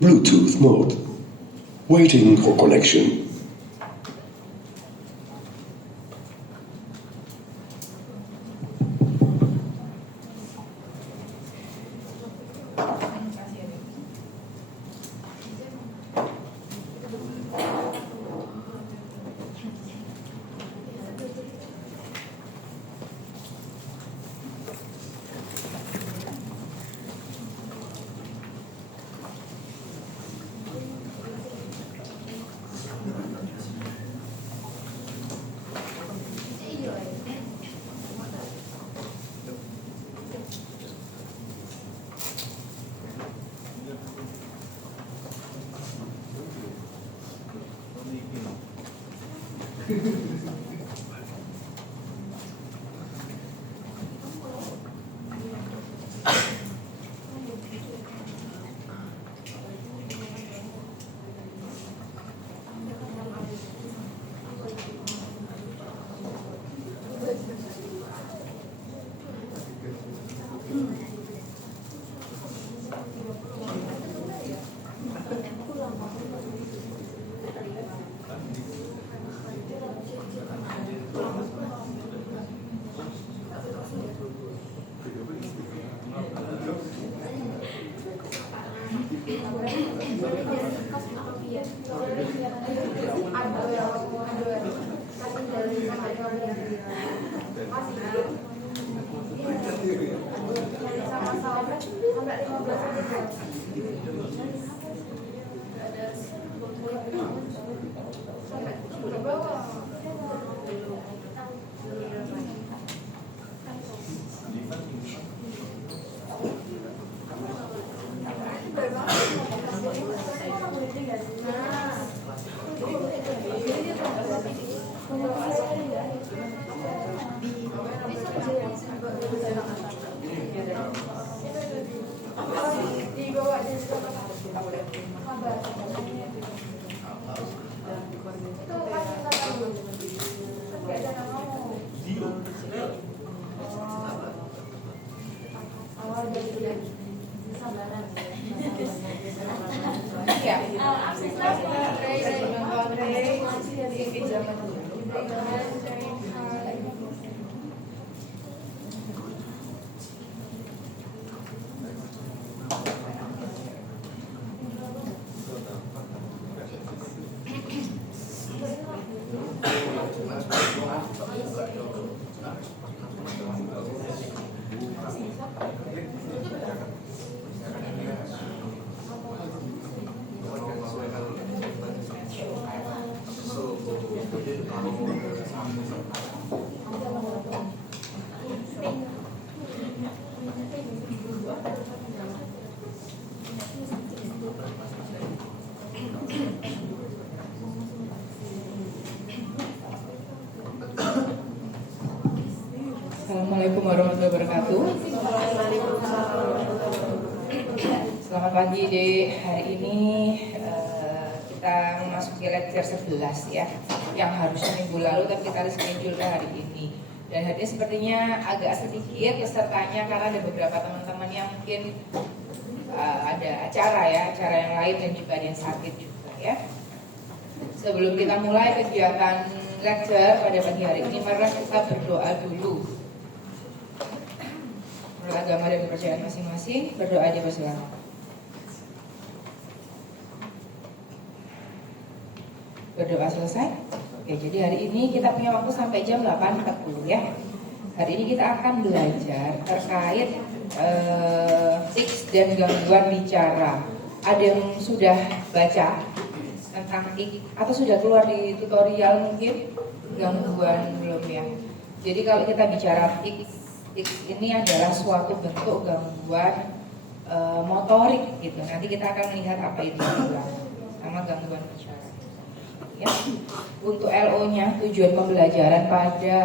Bluetooth mode. Waiting for connection. Assalamualaikum warahmatullahi wabarakatuh. Selamat pagi deh. Hari ini kita memasuki lecture 11 ya, yang harusnya minggu lalu tapi kita reschedule ke hari ini. Dan hari ini sepertinya agak sedikit pesertanya karena ada beberapa teman-teman yang mungkin ada acara yang lain dan juga ada yang sakit juga ya. Sebelum kita mulai kegiatan lecture pada pagi hari ini, mari kita berdoa dulu. Menurut agama dan kepercayaan masing-masing, berdoa di persilakan. Berdoa selesai? Oke, jadi hari ini kita punya waktu sampai jam 8.40 ya. Hari ini kita akan belajar terkait tics dan gangguan bicara. Ada yang sudah baca tentang tics atau sudah keluar di tutorial mungkin? Gangguan belum ya? Jadi kalau kita bicara tics ini adalah suatu bentuk gangguan motorik gitu. Nanti kita akan melihat apa itu juga sama gangguan bicara. Ya. Untuk LO-nya, tujuan pembelajaran pada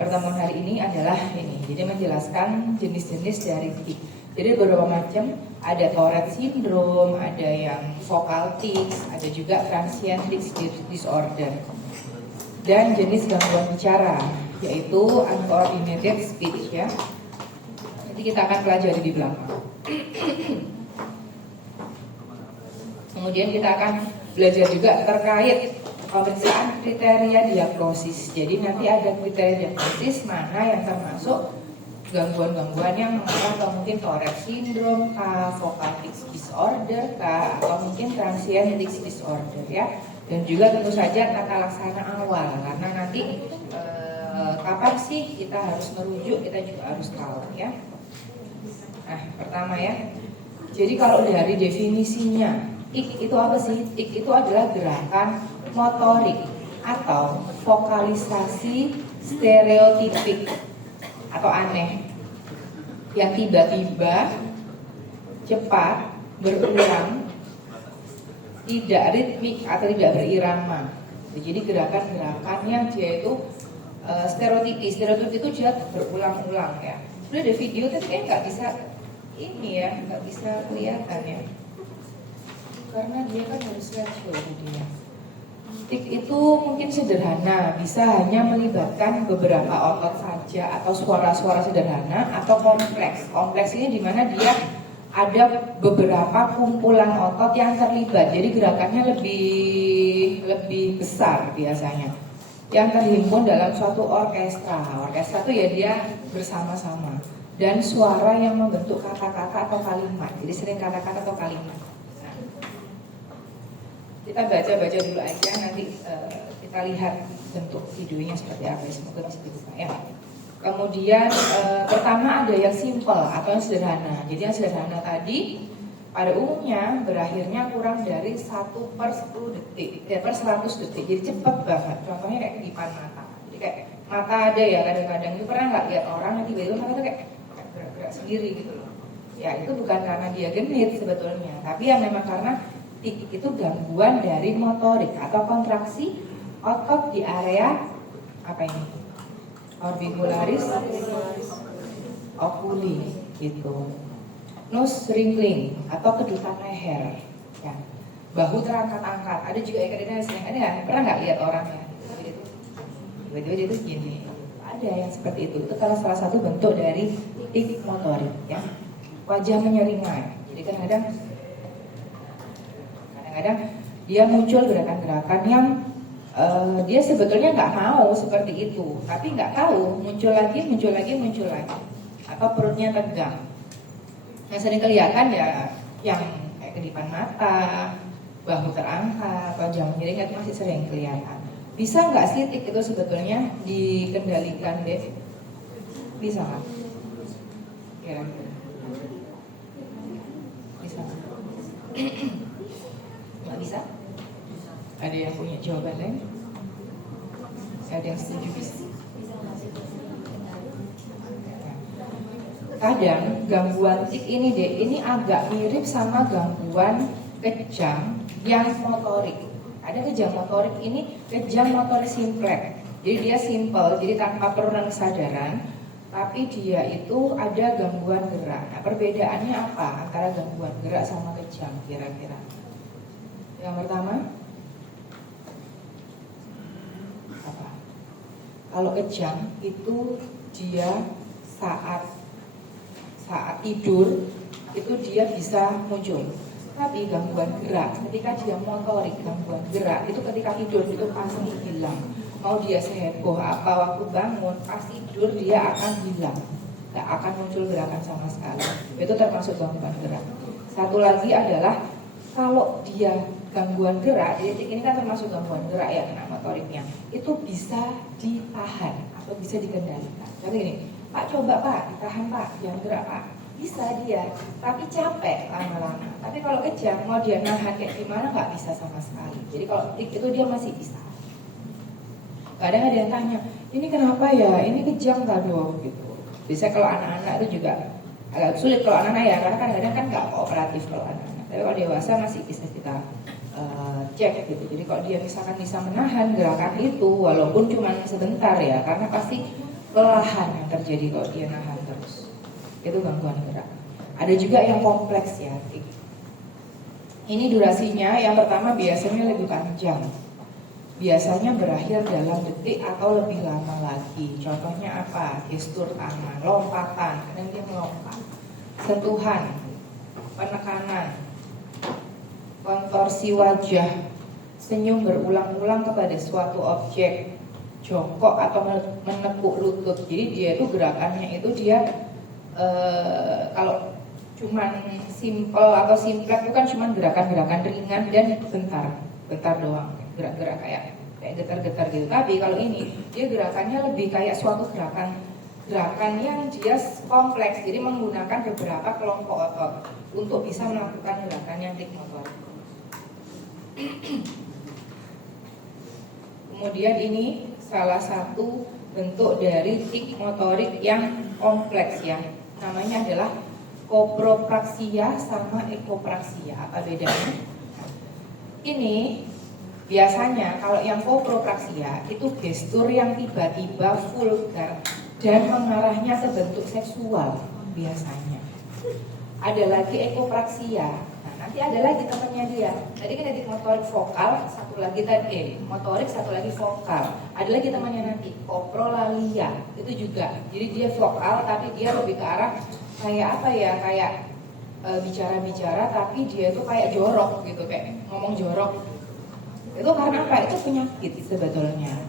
pertemuan hari ini adalah ini. Jadi menjelaskan jenis-jenis dari tics. Jadi beberapa macam, ada Tourette syndrome, ada yang vocal tics, ada juga transient tics disorder. Dan jenis gangguan bicara, yaitu uncoordinated speech ya. Nanti kita akan pelajari di belakang. Kemudian kita akan belajar juga terkait pemeriksaan kriteria diagnosis. Jadi nanti ada kriteria diagnosis mana yang termasuk gangguan-gangguan yang mengarah atau mungkin Tourette syndrome, focal tics disorder, atau mungkin transient tics disorder ya. Dan juga tentu saja tata laksana awal, karena nanti kapan sih kita harus merujuk, kita juga harus tahu ya. Nah, pertama ya. Jadi kalau dari definisinya, TIC itu apa sih? TIC itu adalah gerakan motorik atau vokalisasi stereotipik atau aneh yang tiba-tiba, cepat, berulang, tidak ritmik atau tidak berirama. Jadi gerakan-gerakan yang dia itu stereotipis. Stereotip itu dia berulang-ulang ya. Sudah ada video tapi kayak nggak bisa ini ya, nggak bisa kelihatan ya. Karena dia kan harus slideshow dia. TIC itu mungkin sederhana, bisa hanya melibatkan beberapa otot saja atau suara-suara sederhana, atau kompleks. Kompleks ini dimana dia ada beberapa kumpulan otot yang terlibat, jadi gerakannya lebih besar biasanya, yang terhimpun dalam suatu orkestra. Orkestra itu ya dia bersama-sama, dan suara yang membentuk kata-kata atau kalimat, jadi sering kata-kata atau kalimat. Kita baca-baca dulu aja, nanti kita lihat bentuk videonya seperti apa, semoga bisa dibuka ya. Kemudian pertama ada yang simple atau yang sederhana. Jadi yang sederhana tadi pada umumnya berakhirnya kurang dari 1/10 detik, per 100 detik, jadi cepat banget. Contohnya kayak kedipan mata. Jadi kayak mata ada ya kadang-kadang, itu pernah nggak lihat orang yang tiba-tiba mata tuh kayak gerak-gerak sendiri gitu loh. Ya itu bukan karena dia genit sebetulnya, tapi yang memang karena TIC itu gangguan dari motorik atau kontraksi otot di area apa ini? Orbicularis oculi gitu. Nose wrinkling atau kedutan leher ya. Bahu terangkat-angkat. Ada juga yang sering ada, pernah nggak lihat orangnya? Tiba-tiba dia tuh gini. Ada yang seperti itu. Itu salah satu bentuk dari TIC motorik ya. Wajah menyeringai. Jadi kadang-kadang dia muncul gerakan-gerakan yang dia sebetulnya nggak mau seperti itu, tapi nggak tahu muncul lagi, atau perutnya tegang. Yang sering kelihatan ya yang kayak kedipan mata, bahu terangkat, wajah miring itu masih sering kelihatan. Bisa nggak sih TIC itu sebetulnya dikendalikan deh? Bisa nggak? Kira-kira bisa nggak? Nggak bisa? Ada yang punya jawaban lain? Ada yang setuju bisa? Kadang gangguan TIC ini deh, ini agak mirip sama gangguan kejang yang motorik. Ada kejang motorik ini kejang motorik simplek. Jadi dia simple, jadi tanpa penurunan kesadaran, tapi dia itu ada gangguan gerak. Nah, perbedaannya apa antara gangguan gerak sama kejang kira-kira? Yang pertama, apa? Kalau kejang itu dia saat tidur itu dia bisa muncul. Tapi gangguan gerak, ketika dia motorik, gangguan gerak itu ketika tidur itu pasti hilang. Mau dia seheboh apa waktu bangun, pas tidur dia akan hilang, nggak akan muncul gerakan sama sekali. Itu termasuk gangguan gerak. Satu lagi adalah kalau dia gangguan gerak, jadi ini kan termasuk gangguan gerak ya, kena motoriknya, itu bisa ditahan atau bisa dikendalikan. Tapi gini, Pak coba Pak, ditahan Pak, jangan gerak Pak. Bisa dia, tapi capek lama-lama. Tapi kalau kejang, mau dia nahan kayak gimana nggak bisa sama sekali. Jadi kalau TIC itu dia masih bisa. Kadang ada yang tanya, ini kenapa ya, ini kejang nggak dong gitu. Biasanya kalau anak-anak itu juga agak sulit kalau anak-anak ya, karena kadang-kadang kan nggak kooperatif kalau anak-anak. Tapi kalau dewasa masih bisa kita cek gitu. Jadi kalau dia misalkan bisa menahan gerakan itu, walaupun cuma sebentar ya, karena pasti kelelahan yang terjadi kalau dia nahan terus. Itu gangguan gerak. Ada juga yang kompleks ya, TIC. Ini durasinya yang pertama biasanya lebih panjang. Biasanya berakhir dalam detik atau lebih lama lagi. Contohnya apa? Gestur tangan, lompatan, kadang dia melompat, sentuhan, penekanan, kontorsi wajah, senyum berulang-ulang kepada suatu objek, jongkok atau menekuk lutut. Jadi dia itu gerakannya itu dia kalau cuman simple atau simplek itu kan cuman gerakan-gerakan ringan dan bentar doang, gerak-gerak kayak getar-getar gitu. Tapi kalau ini dia gerakannya lebih kayak suatu gerakan yang dia kompleks, jadi menggunakan beberapa kelompok otot untuk bisa melakukan gerakan yang tik motorik. Kemudian ini salah satu bentuk dari tik motorik yang kompleks ya, namanya adalah kopropraksia sama ekopraksia. Apa bedanya? Ini biasanya kalau yang kopropraksia itu gestur yang tiba-tiba vulgar dan mengarahnya ke bentuk seksual biasanya. Ada lagi ekopraksia. Nah, nanti ada lagi temannya dia. Tadi kan ada motorik vokal, satu lagi tadi motorik, satu lagi vokal. Ada lagi temannya nanti koprolalia. Itu juga. Jadi dia vokal tapi dia lebih ke arah kayak apa ya? Kayak bicara-bicara tapi dia itu kayak jorok gitu, kayak ngomong jorok. Itu karena apa? Itu penyakit sebetulnya.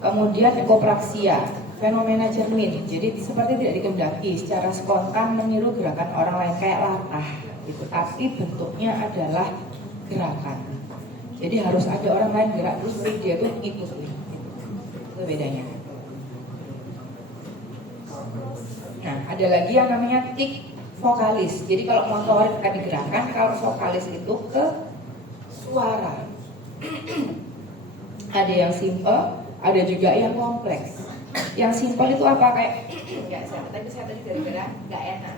Kemudian ekopraksia, fenomena cermin. Jadi seperti tidak dikehendaki, secara spontan meniru gerakan orang lain kayak latah gitu. Tapi bentuknya adalah gerakan. Jadi harus ada orang lain gerak terus dia tuh ikutin. Itu bedanya. Nah, ada lagi yang namanya tik vokalis. Jadi kalau motorik tadi gerakan, kalau vokalis itu ke suara. Ada yang simple, ada juga yang kompleks. Yang simple itu apa, kayak nggak saya tadi gara-gara nggak enak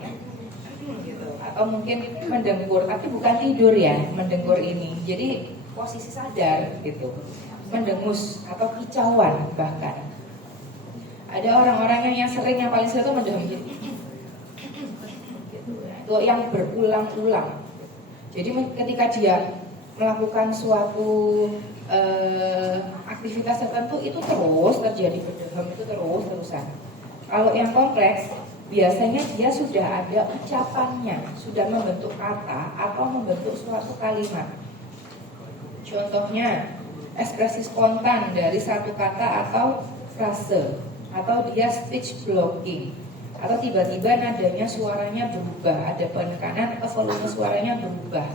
ya. Gitu. Atau mungkin mendengkur, tapi bukan tidur ya, mendengkur ini. Jadi posisi sadar gitu, mendengus atau kicauan bahkan. Ada orang-orang yang sering, yang paling sering itu mendengus gitu. Itu yang berulang-ulang. Jadi ketika dia melakukan suatu aktivitas tertentu itu terus terjadi berdehem, itu terusan. Kalau yang kompleks biasanya dia sudah ada ucapannya, sudah membentuk kata atau membentuk suatu kalimat. Contohnya ekspresi spontan dari satu kata atau frase, atau dia speech blocking, atau tiba-tiba nadanya suaranya berubah, ada penekanan atau volume suaranya berubah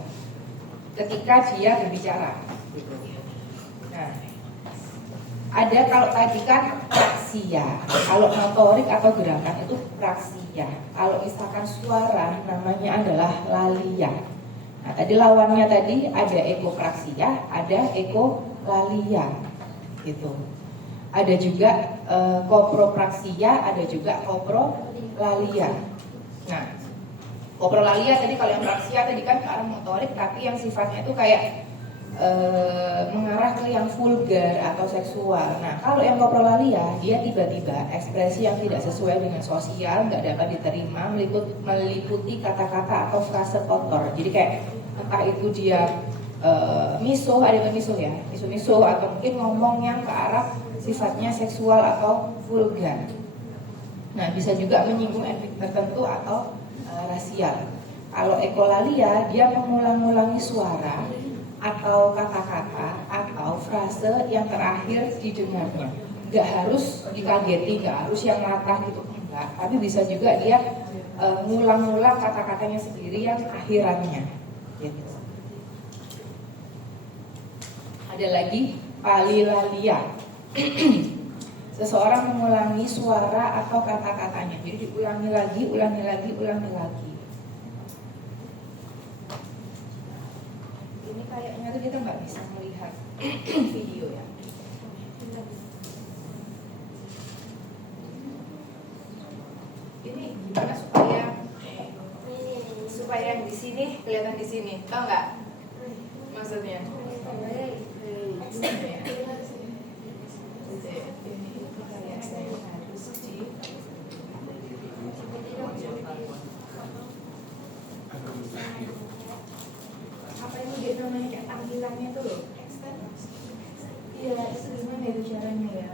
ketika dia berbicara. Nah, ada kalau tadi kan praksia, kalau motorik atau gerakan itu praksia. Kalau misalkan suara namanya adalah lalia. Nah, tadi lawannya tadi ada ekopraksia, ada ekolalia, gitu. Ada juga kopropraksia, ada juga koprolalia. Nah, koprolalia tadi kalau yang praksia tadi kan ke arah motorik, tapi yang sifatnya itu kayak mengarah ke yang vulgar atau seksual. Nah, kalau yang koprolalia, dia tiba-tiba ekspresi yang tidak sesuai dengan sosial, nggak dapat diterima, meliputi kata-kata atau frase kotor. Jadi kayak entah itu dia misuh, ada yang misuh ya, misuh atau mungkin ngomong yang ke arah sifatnya seksual atau vulgar. Nah, bisa juga menyinggung etnik tertentu atau rasial. Kalau ekolalia, dia mengulang-ulangi suara atau kata-kata atau frase yang terakhir didengarnya. Nggak harus dikageti, nggak harus yang latah gitu, enggak. Tapi bisa juga dia ngulang-ngulang kata-katanya sendiri yang akhirannya. Gitu. Ada lagi palilalia. Seseorang mengulangi suara atau kata-katanya. Jadi diulangi lagi, ulangi lagi, ulangi lagi. Ini kayaknya tuh kita nggak bisa melihat video ya. Ini gimana supaya yang di sini kelihatan di sini, tau nggak? Maksudnya? Apa ini dia namanya kayak tampilannya tuh loh? Iya, itu gimana itu caranya ya?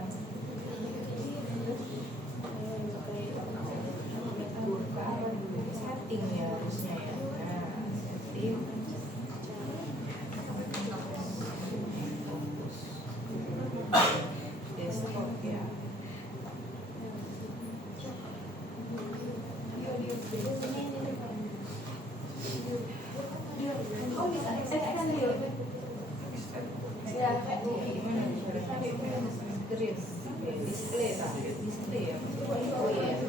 Setting ya harusnya ya. Nah, setting. Oh bisa extend ya? Ya kayak gimana? Screen, display tak? Display ya? Oh iya.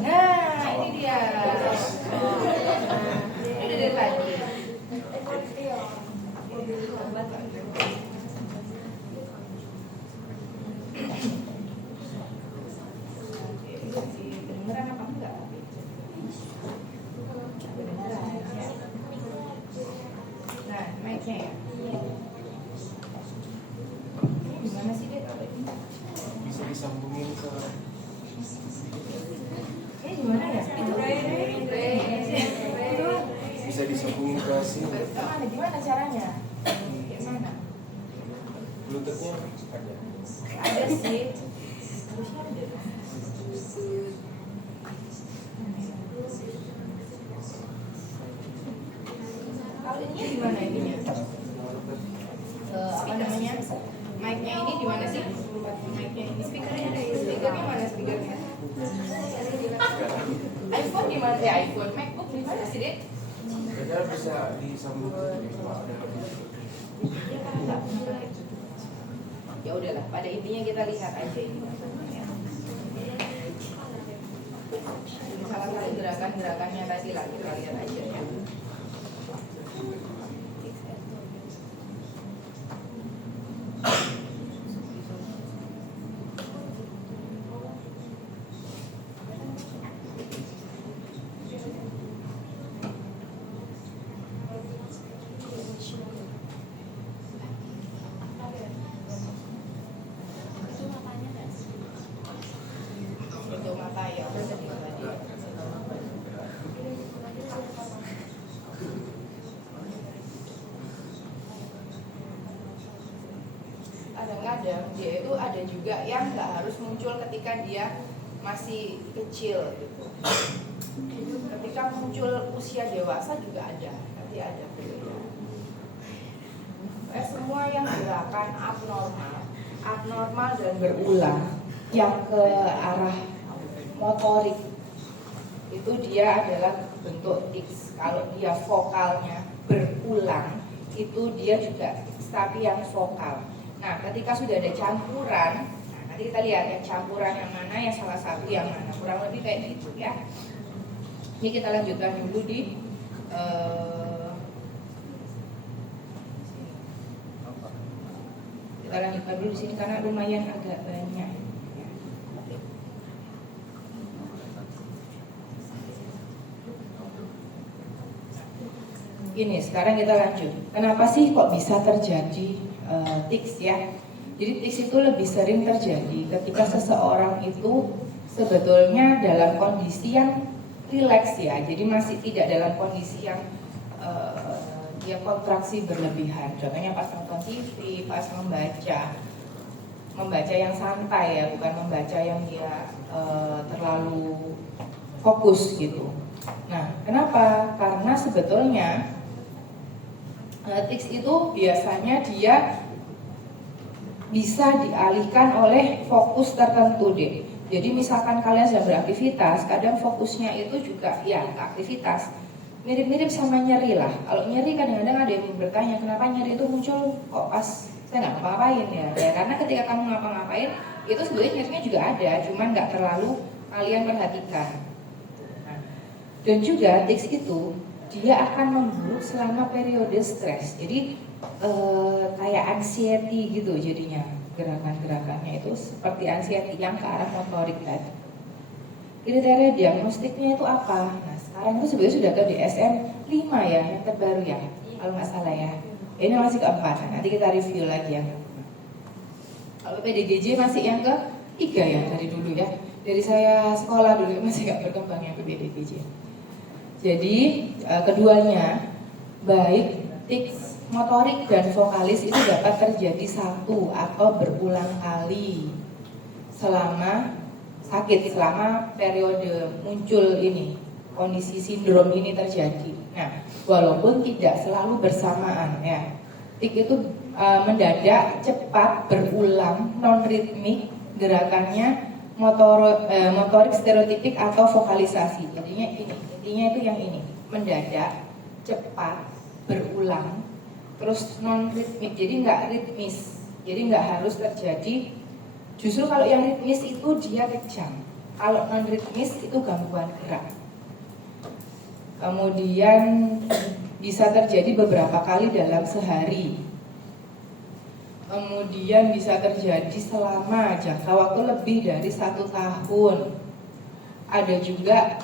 Nah ini dia. Ini dari tadi. Beneran apa enggak? Beneran ya. Nah, mic-nya ya. Ini gimana sih dia kalau ini? Bisa disambungin ke Ini gimana ya? Itu bisa disambungin ke sini. gimana caranya? Gimana? Bluetoothnya ada. Ada sih. Harusnya ada. Kalau ini gimana ininya? Apa namanya? Mic-nya ini di mana sih? Mic-nya ini speakernya ada ya? Speakernya mana speakernya? iPhone di mana? iPhone, MacBook di mana sih, Dek? Padahal bisa disambungin. Ya udahlah, pada intinya kita lihat aja ini. Salah satu gerakan-gerakannya tadi lah kita lihat aja ya. Untuk mata ya, udah tadi. Kadang-kadang dia itu ada juga yang nggak harus muncul ketika dia masih kecil gitu. Ketika muncul usia dewasa juga ada, nanti ada. Semua yang gerakan abnormal dan berulang yang ke arah motorik itu dia adalah bentuk tics. Kalau dia vokalnya berulang itu dia juga tics, tapi yang vokal. Nah, ketika sudah ada campuran, nah nanti kita lihat yang campuran yang mana, yang salah satu yang mana, kurang lebih kayak gitu ya. Ini kita lanjutkan dulu di kita lanjutkan dulu di sini karena lumayan agak banyak. Gini, sekarang kita lanjut. Kenapa sih kok bisa terjadi tics ya? Jadi tics itu lebih sering terjadi ketika seseorang itu sebetulnya dalam kondisi yang rileks ya. Jadi masih tidak dalam kondisi yang dia kontraksi berlebihan. Contohnya pas nonton TV, pas membaca yang santai ya, bukan membaca yang dia terlalu fokus gitu. Nah, kenapa? Karena sebetulnya tics itu biasanya dia bisa dialihkan oleh fokus tertentu deh. Jadi misalkan kalian sedang beraktivitas, kadang fokusnya itu juga ya ke aktivitas. Mirip-mirip sama nyeri lah. Kalau nyeri kadang-kadang ada yang bertanya kenapa nyeri itu muncul kok pas saya nggak ngapa-ngapain ya. Ya karena ketika kamu ngapa-ngapain itu sebenarnya nyerinya juga ada, cuman nggak terlalu kalian perhatikan. Dan juga tics itu dia akan memburuk selama periode stres. Jadi kayak anxiety gitu jadinya gerakan-gerakannya itu seperti anxiety yang ke arah motorik tadi. Kriteria diagnostiknya itu apa? Nah sekarang itu sebenarnya sudah ke DSM 5 ya yang terbaru ya kalau nggak salah ya. Ini masih keempat. Nah, nanti kita review lagi ya. Kalau PDGJ masih yang ke-3 ya dari dulu ya. Dari saya sekolah dulu masih nggak berkembang yang ke PDGJ. Jadi keduanya baik tics motorik dan vokalis itu dapat terjadi satu atau berulang kali selama sakit, selama periode muncul ini kondisi sindrom ini terjadi. Nah, walaupun tidak selalu bersamaan ya. Tik itu mendadak, cepat, berulang, non ritmik, gerakannya motorik stereotipik atau vokalisasi. Jadinya ini, intinya itu yang ini, mendadak, cepat, berulang, terus non ritmik, jadi nggak ritmis, jadi nggak harus terjadi. Justru kalau yang ritmis itu dia kejang, kalau non ritmis itu gangguan gerak. Kemudian bisa terjadi beberapa kali dalam sehari. Kemudian bisa terjadi selama jangka waktu lebih dari 1 tahun. Ada juga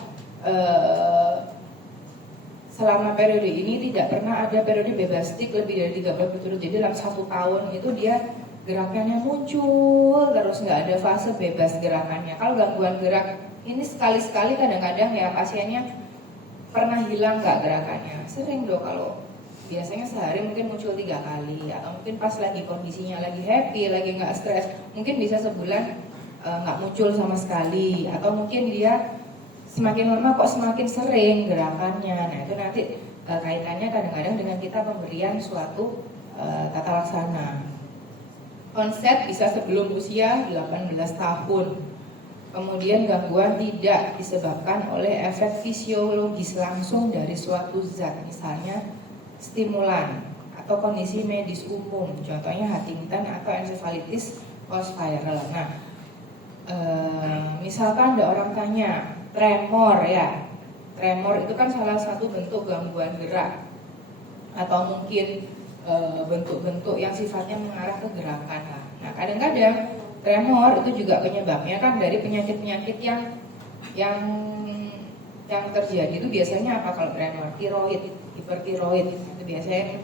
selama periode ini tidak pernah ada periode bebas tik lebih dari 3 bulan berturut. Jadi dalam 1 tahun itu dia gerakannya muncul terus, nggak ada fase bebas gerakannya. Kalau gangguan gerak ini sekali-sekali, kadang-kadang ya pasiennya pernah hilang nggak gerakannya. Sering dong, kalau biasanya sehari mungkin muncul 3 kali, atau mungkin pas lagi kondisinya lagi happy, lagi nggak stres, mungkin bisa sebulan nggak muncul sama sekali, atau mungkin dia semakin lama kok semakin sering gerakannya. Nah itu nanti kaitannya kadang-kadang dengan kita pemberian suatu tata laksana. Konsep bisa sebelum usia 18 tahun. Kemudian gangguan tidak disebabkan oleh efek fisiologis langsung dari suatu zat, misalnya stimulan atau kondisi medis umum, contohnya Huntington atau encephalitis post-viral. Nah, misalkan ada orang tanya, tremor ya, tremor itu kan salah satu bentuk gangguan gerak, atau mungkin bentuk-bentuk yang sifatnya mengarah ke gerakan. Nah, kadang-kadang tremor itu juga penyebabnya kan dari penyakit-penyakit yang terjadi itu biasanya apa kalau tremor? Tiroid, hipertiroid itu biasanya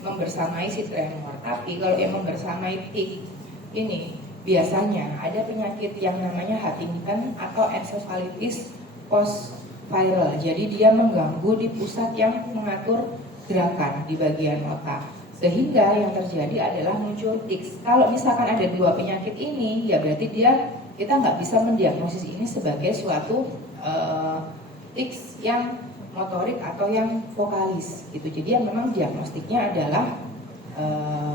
membersamai si tremor. Tapi kalau yang membersamai tik ini biasanya ada penyakit yang namanya Huntington atau encephalitis post-viral. Jadi dia mengganggu di pusat yang mengatur gerakan di bagian otak, sehingga yang terjadi adalah muncul tics. Kalau misalkan ada 2 penyakit ini, ya berarti kita nggak bisa mendiagnosis ini sebagai suatu tics yang motorik atau yang vokalis gitu. Jadi yang memang diagnostiknya adalah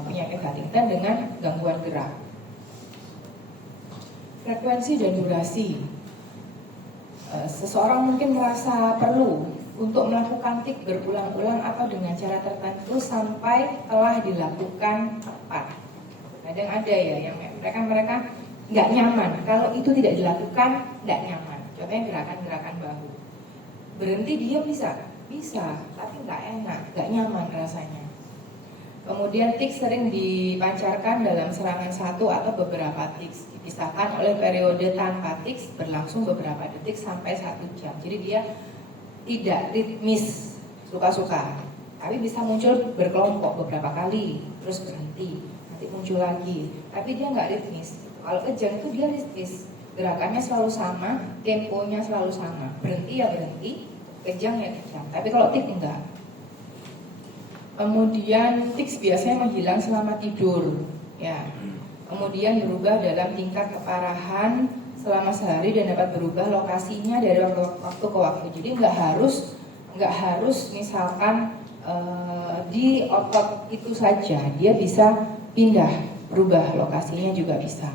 penyakit Huntington dengan gangguan gerak. Frekuensi dan durasi. Seseorang mungkin merasa perlu untuk melakukan tik berulang-ulang atau dengan cara tertentu sampai telah dilakukan tepat. Kadang ada ya yang mereka nggak nyaman kalau itu tidak dilakukan, nggak nyaman. Contohnya gerakan-gerakan bahu. Berhenti diam bisa, tapi nggak enak, nggak nyaman rasanya. Kemudian tik sering dipancarkan dalam serangan satu atau beberapa tik, dipisahkan oleh periode tanpa tik berlangsung beberapa detik sampai 1 jam. Jadi dia tidak ritmis, suka-suka, tapi bisa muncul berkelompok beberapa kali, terus berhenti, nanti muncul lagi, tapi dia nggak ritmis. Kalau kejang itu dia ritmis, gerakannya selalu sama, temponya selalu sama, berhenti ya berhenti, kejang ya kejang. Tapi kalau tik enggak. Kemudian tics biasanya menghilang selama tidur, ya. Kemudian berubah dalam tingkat keparahan selama sehari dan dapat berubah lokasinya dari waktu ke waktu. Jadi nggak harus misalkan di otot itu saja, dia bisa pindah, berubah lokasinya juga bisa.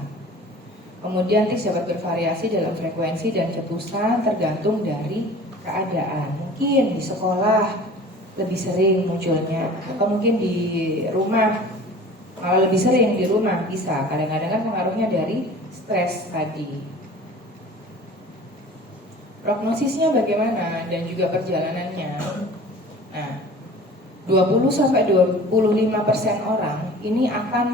Kemudian tics dapat bervariasi dalam frekuensi dan cetusan tergantung dari keadaan. Mungkin di sekolah lebih sering munculnya, atau mungkin di rumah malah lebih sering di rumah bisa. Kadang-kadang kan pengaruhnya dari stres tadi. Prognosisnya bagaimana dan juga perjalanannya. Nah, 20-25% orang ini akan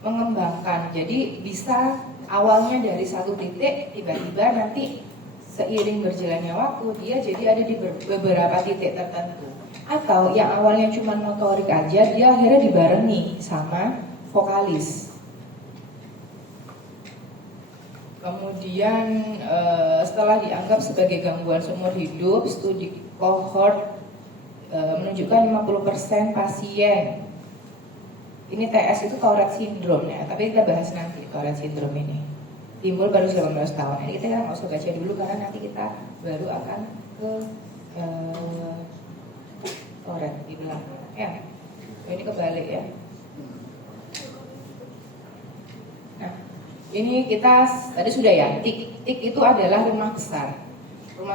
mengembangkan. Jadi bisa awalnya dari 1 titik, tiba-tiba nanti seiring berjalannya waktu dia jadi ada di beberapa titik tertentu. Atau yang awalnya cuma motorik aja, dia akhirnya dibarengi sama vokalis. Kemudian setelah dianggap sebagai gangguan seumur hidup, studi cohort menunjukkan 50% pasien. Ini TS itu Tourette syndrome ya, tapi kita bahas nanti Tourette syndrome ini. Timbul baru 19 tahun. Ini kita nggak usah baca dulu karena nanti kita baru akan ke Toret di belakang ya. Ini kebalik ya. Nah, ini kita tadi sudah ya, tik itu adalah rumah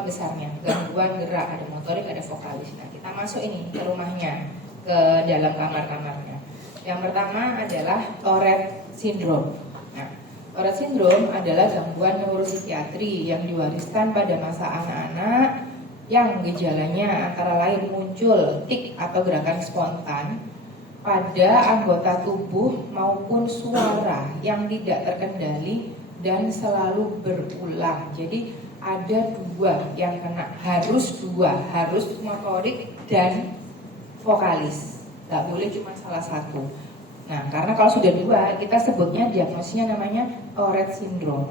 besarnya, gangguan gerak, ada motorik, ada vokalis. Nah, kita masuk ini ke rumahnya, ke dalam kamar-kamarnya. Yang pertama adalah Tourette syndrome. Nah, Tourette syndrome adalah gangguan neuropsikiatri yang diwariskan pada masa anak-anak yang gejalanya antara lain muncul tik atau gerakan spontan pada anggota tubuh maupun suara yang tidak terkendali dan selalu berulang. Jadi ada dua yang kena, harus motorik dan vokalis. Nggak boleh cuma salah satu. Nah, karena kalau sudah dua, kita sebutnya diagnosisnya namanya Tourette syndrome.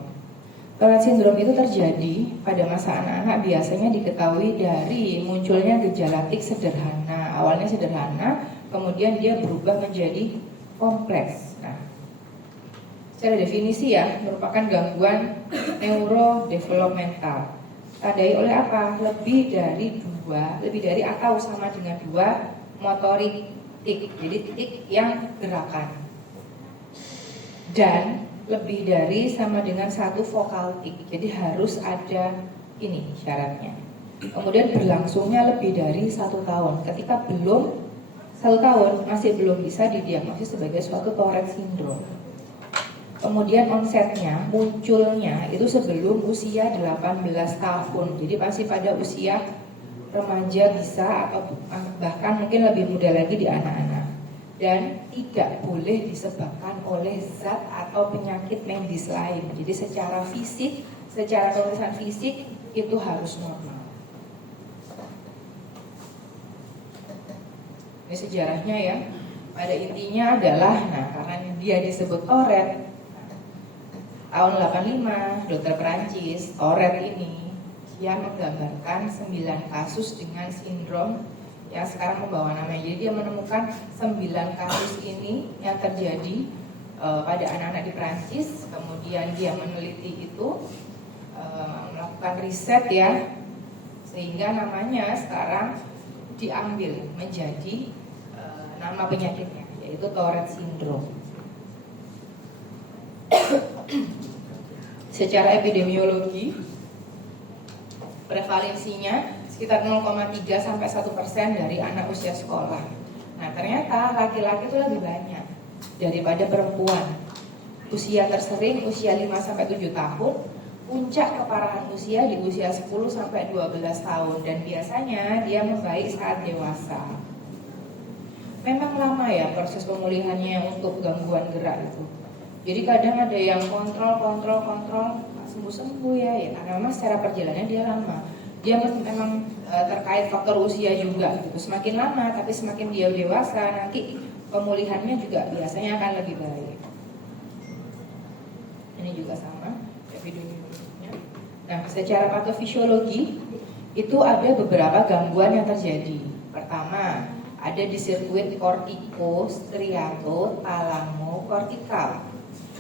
Tourette syndrome itu terjadi pada masa anak-anak, biasanya diketahui dari munculnya gejala tik sederhana. Awalnya sederhana, kemudian dia berubah menjadi kompleks. Nah, secara definisi ya, merupakan gangguan neurodevelopmental. Tandai oleh apa? Lebih dari atau sama dengan dua motorik tik. Jadi tik yang gerakan. Dan lebih dari sama dengan satu vokal tik. Jadi harus ada ini syaratnya. Kemudian berlangsungnya lebih dari 1 tahun. Ketika belum 1 tahun masih belum bisa didiagnosis sebagai suatu Tourette syndrome. Kemudian onsetnya, munculnya itu sebelum usia 18 tahun. Jadi pasti pada usia remaja bisa atau bahkan mungkin lebih muda lagi di anak-anak. Dan tidak boleh disebabkan oleh zat atau penyakit medis lain. Jadi secara fisik, secara pemeriksaan fisik itu harus normal. Ini sejarahnya ya. Pada intinya adalah, nah karena dia disebut Tourette, tahun 85, dokter Perancis, Tourette ini, dia menggambarkan 9 kasus dengan sindrom yang sekarang membawa namanya. Jadi dia menemukan 9 kasus ini yang terjadi pada anak-anak di Perancis. Kemudian dia meneliti itu, melakukan riset ya, sehingga namanya sekarang diambil menjadi nama penyakitnya, yaitu Tourette syndrome. Secara epidemiologi, prevalensinya sekitar 0,3 sampai 1% dari anak usia sekolah. Nah, ternyata laki-laki itu lebih banyak daripada perempuan. Usia tersering usia 5 sampai 7 tahun, puncak keparahan usia di usia 10 sampai 12 tahun, dan biasanya dia membaik saat dewasa. Memang lama ya proses pemulihannya untuk gangguan gerak itu. Jadi kadang ada yang kontrol sembuh-sembuh ya, karena memang secara perjalanannya dia lama. Dia memang terkait faktor usia juga gitu. Semakin lama tapi semakin dia dewasa nanti pemulihannya juga biasanya akan lebih baik. Ini juga sama epidemiologinya. Nah, secara patofisiologi itu ada beberapa gangguan yang terjadi. Pertama, ada di sirkuit kortiko, striato, talamo, kortikal.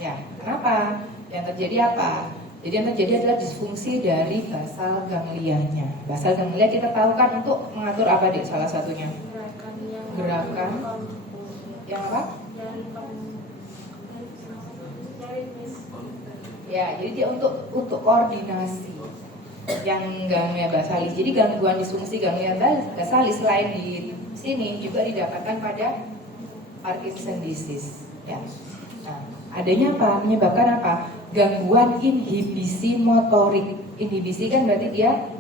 Ya, kenapa? Yang terjadi apa? Jadi yang terjadi adalah disfungsi dari basal ganglianya. Basal ganglia kita tahu kan untuk mengatur apa deh salah satunya? Gerakan yang apa? Ya, jadi dia untuk koordinasi yang ganglia basalis. Jadi gangguan disfungsi ganglia basalis selain di sini juga didapatkan pada Parkinson disease. Ya. Nah, adanya apa? Menyebabkan apa? Gangguan inhibisi motorik. Inhibisi kan berarti dia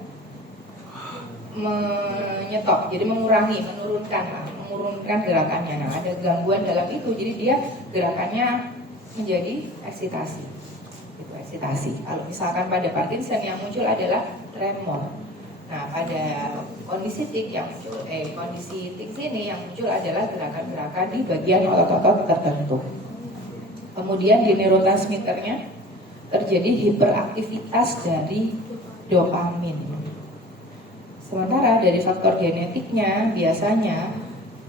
menyetop, jadi menurunkan gerakannya. Nah, ada gangguan dalam itu, jadi dia gerakannya menjadi eksitasi. Itu eksitasi. Kalau misalkan pada Parkinson yang muncul adalah tremor. Nah, pada kondisi tik yang muncul, kondisi tik sini yang muncul adalah gerakan-gerakan di bagian otot-otot tertentu. Kemudian di neurotransmitternya terjadi hiperaktivitas dari dopamin. Sementara dari faktor genetiknya biasanya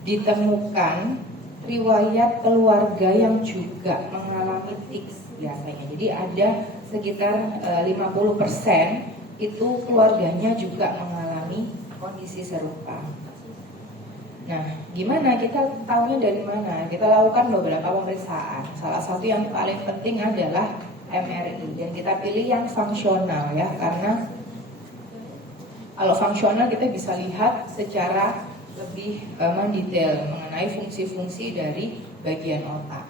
ditemukan riwayat keluarga yang juga mengalami tics biasanya. Jadi ada sekitar 50% itu keluarganya juga mengalami kondisi serupa. Nah, gimana kita tahunya dari mana? Kita lakukan beberapa pemeriksaan. Salah satu yang paling penting adalah MRI, dan kita pilih yang fungsional ya, karena kalau fungsional kita bisa lihat secara lebih mendetail mengenai fungsi-fungsi dari bagian otak.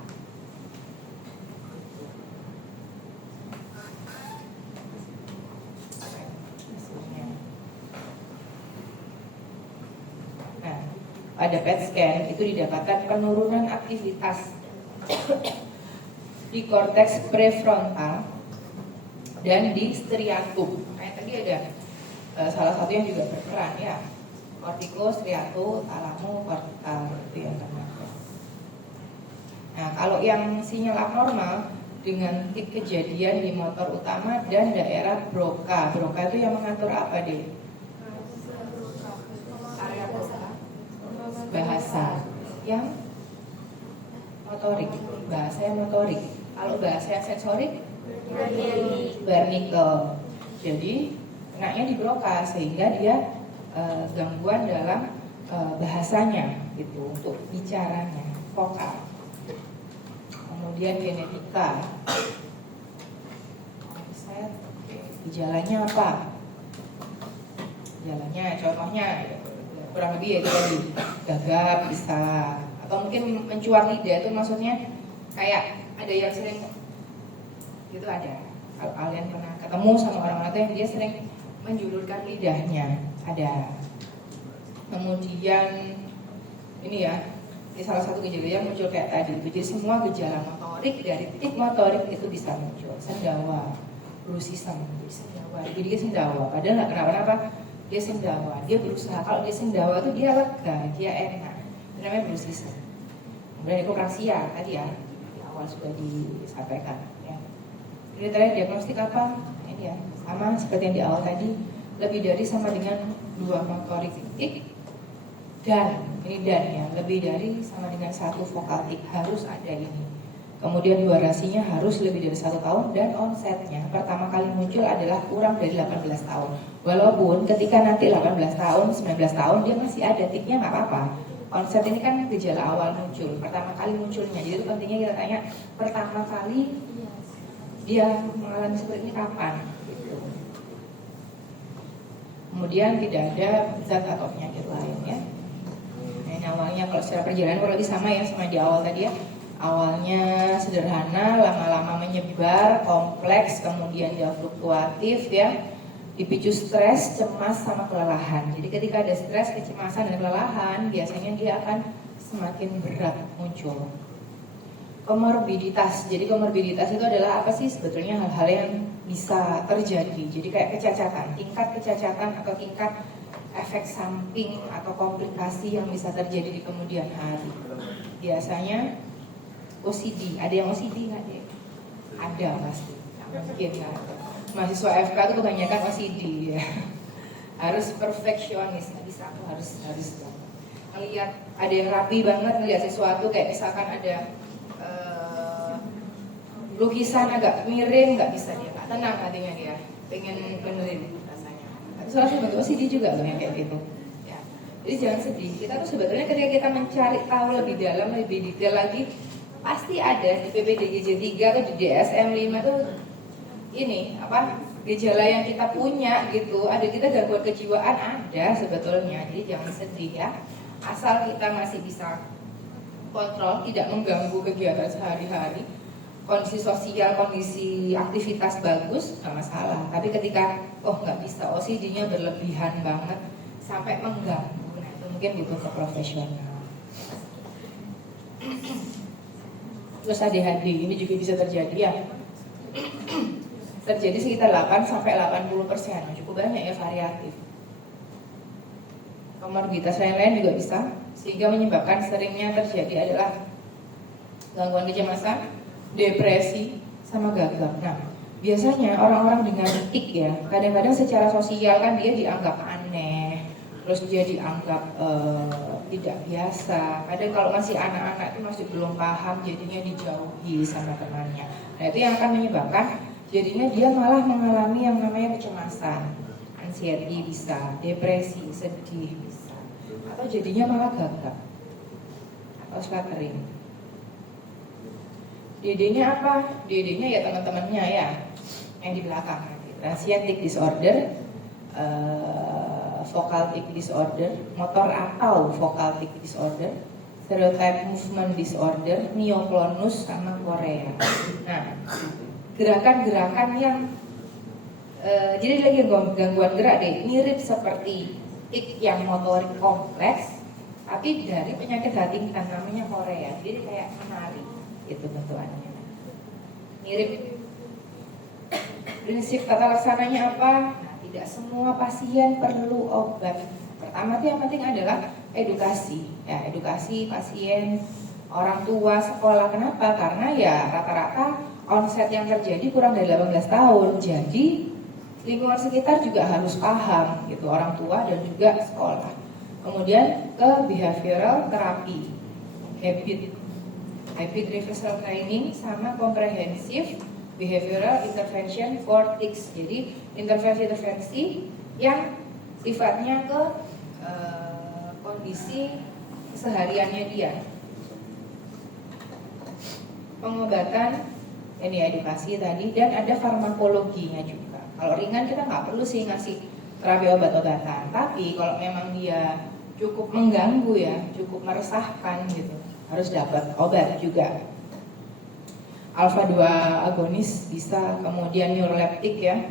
Nah, pada PET scan itu didapatkan penurunan aktivitas di korteks prefrontal dan di striatum. Kayak tadi ada salah satu yang juga berperan ya, kortiko, striato, talamu, kortikal itu yang termasuk. Nah, kalau yang sinyal abnormal dengan tip kejadian di motor utama dan daerah Broca. Broca itu yang mengatur apa deh? Area bahasa yang motorik, bahasa yang motorik. Kalau bahasa yang sensorik, Wernicke. Jadi enaknya di Broca sehingga dia gangguan dalam bahasanya gitu, untuk bicaranya, vokal. Kemudian genetika. Gejalanya apa? Gejalanya contohnya kurang lebih ya itu tadi, gagap bisa, atau mungkin mencuat lidah itu maksudnya kayak ada yang sering gitu, ada. Kalau kalian pernah ketemu sama orang-orang itu yang dia sering menjulurkan lidahnya, ada. Kemudian ini ya, ini salah satu gejala yang muncul kayak tadi. Jadi semua gejala motorik dari tip motorik itu bisa muncul. Sendawa, brusisan, sendawa. Jadi dia sendawa, padahal nggak kenapa-napa. Dia sendawa, dia berusaha. Kalau dia sendawa itu dia lega, dia enak. Itu namanya brusisan. Kemudian ekokraksia tadi ya, di awal sudah disampaikan. Ya. Jadi tadi diagnostik apa? Ini ya, sama seperti yang di awal tadi, lebih dari sama dengan 2 motorik tik. Dan ini dan ya, lebih dari sama dengan 1 vokal tik, harus ada ini. Kemudian durasinya harus lebih dari 1 tahun, dan onsetnya pertama kali muncul adalah kurang dari 18 tahun. Walaupun ketika nanti 18 tahun, 19 tahun dia masih ada tiknya, nggak apa-apa. Onset ini kan gejala awal muncul, pertama kali munculnya. Jadi itu pentingnya kita tanya pertama kali dia mengalami seperti ini kapan. Gitu. Kemudian tidak ada zat atau penyakit lain ya. Awalnya kalau secara perjalanan kurang lebih sama ya sama di awal tadi ya. Awalnya sederhana, lama-lama menyebar, kompleks, kemudian dia fluktuatif ya. Dipicu stres, cemas, sama kelelahan. Jadi ketika ada stres, kecemasan, dan kelelahan, biasanya dia akan semakin berat muncul. Komorbiditas. Jadi komorbiditas itu adalah apa sih? Sebetulnya hal-hal yang bisa terjadi. Jadi kayak kecacatan, tingkat kecacatan atau tingkat efek samping atau komplikasi yang bisa terjadi di kemudian hari. Biasanya OCD, ada yang OCD nggak deh? Ada pasti, mungkin kan. Mahasiswa FK itu kebanyakan OCD ya. Harus perfeksionis, nggak bisa aku harus ngelihat ada yang rapi banget, ngelihat sesuatu kayak misalkan ada lukisan agak miring, nggak bisa dia, nggak tenang hatinya dia, pengen benerin. Salah satu bentuk OCD juga loh yang kayak gitu ya. Jadi jangan sedih, kita tuh sebetulnya ketika kita mencari tahu lebih dalam, lebih detail lagi, pasti ada di PPDGJ 3 atau di DSM 5 tuh ini apa gejala yang kita punya gitu. Ada kita gangguan kejiwaan ada sebetulnya, jadi jangan sedih ya. Asal kita masih bisa kontrol, tidak mengganggu kegiatan sehari-hari, kondisi sosial, kondisi aktivitas bagus, nggak masalah. Tapi ketika nggak bisa, OCD-nya berlebihan banget sampai mengganggu, nah itu mungkin butuh ke profesional. Terus ADHD ini juga bisa terjadi ya. Terjadi sekitar 8-80%, cukup banyak ya, variatif. Komorbiditas lain-lain juga bisa, sehingga menyebabkan seringnya terjadi adalah gangguan kecemasan, depresi, sama gagap. Nah, biasanya orang-orang dengan tik ya, kadang-kadang secara sosial kan dia dianggap aneh, terus dia dianggap tidak biasa. Kadang kalau masih anak-anak itu masih belum paham, jadinya dijauhi sama temannya. Nah itu yang akan menyebabkan jadinya dia malah mengalami yang namanya kecemasan, anxiety bisa, depresi, sedih bisa, atau jadinya malah gagap atau stuttering. DD-nya apa? DD-nya ya teman-temannya ya, yang di belakang. Transient tic disorder, vocal tic disorder, motor atau vocal tic disorder, stereotype movement disorder, mioklonus sama Korea. Nah, gerakan-gerakan yang jadi lagi gangguan gerak deh, mirip seperti tic yang motorik kompleks, tapi dari penyakit Huntington namanya Korea. Jadi kayak menari, itu bentukannya. Mirip. Prinsip tata laksananya apa? Nah, tidak semua pasien perlu obat. Pertama tuh yang penting adalah edukasi. Ya, edukasi pasien, orang tua, sekolah. Kenapa? Karena ya rata-rata onset yang terjadi kurang dari 18 tahun. Jadi lingkungan sekitar juga harus paham gitu, orang tua dan juga sekolah. Kemudian ke behavioral therapy, habit reversal training sama comprehensive behavioral intervention for tics. Jadi intervensi-intervensi yang sifatnya ke kondisi kesehariannya dia. Pengobatan, ini edukasi tadi, dan ada farmakologinya juga. Kalau ringan kita nggak perlu sih ngasih terapi obat-obatan. Tapi kalau memang dia cukup mengganggu ya, cukup meresahkan gitu, harus dapat obat juga. Alpha 2 agonis bisa, kemudian neuroleptik ya.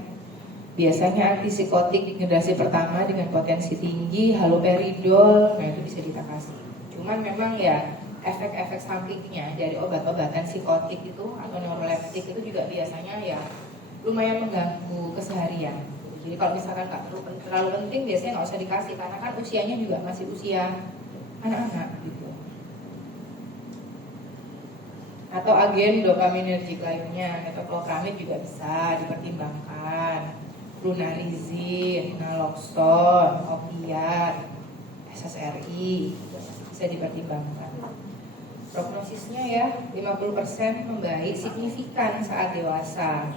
Biasanya antipsikotik generasi pertama dengan potensi tinggi, haloperidol, nah itu bisa kita kasih. Cuman memang ya efek-efek sampingnya dari obat-obatan psikotik itu atau neuroleptik itu juga biasanya ya lumayan mengganggu keseharian. Jadi kalau misalkan nggak terlalu penting, biasanya nggak usah dikasih karena kan usianya juga masih usia anak-anak gitu. Atau agen dopaminergic lainnya, metoclopramid juga bisa dipertimbangkan, flunarizin, naloxone, opiat, SSRI bisa dipertimbangkan. Prognosisnya ya 50% membaik signifikan saat dewasa.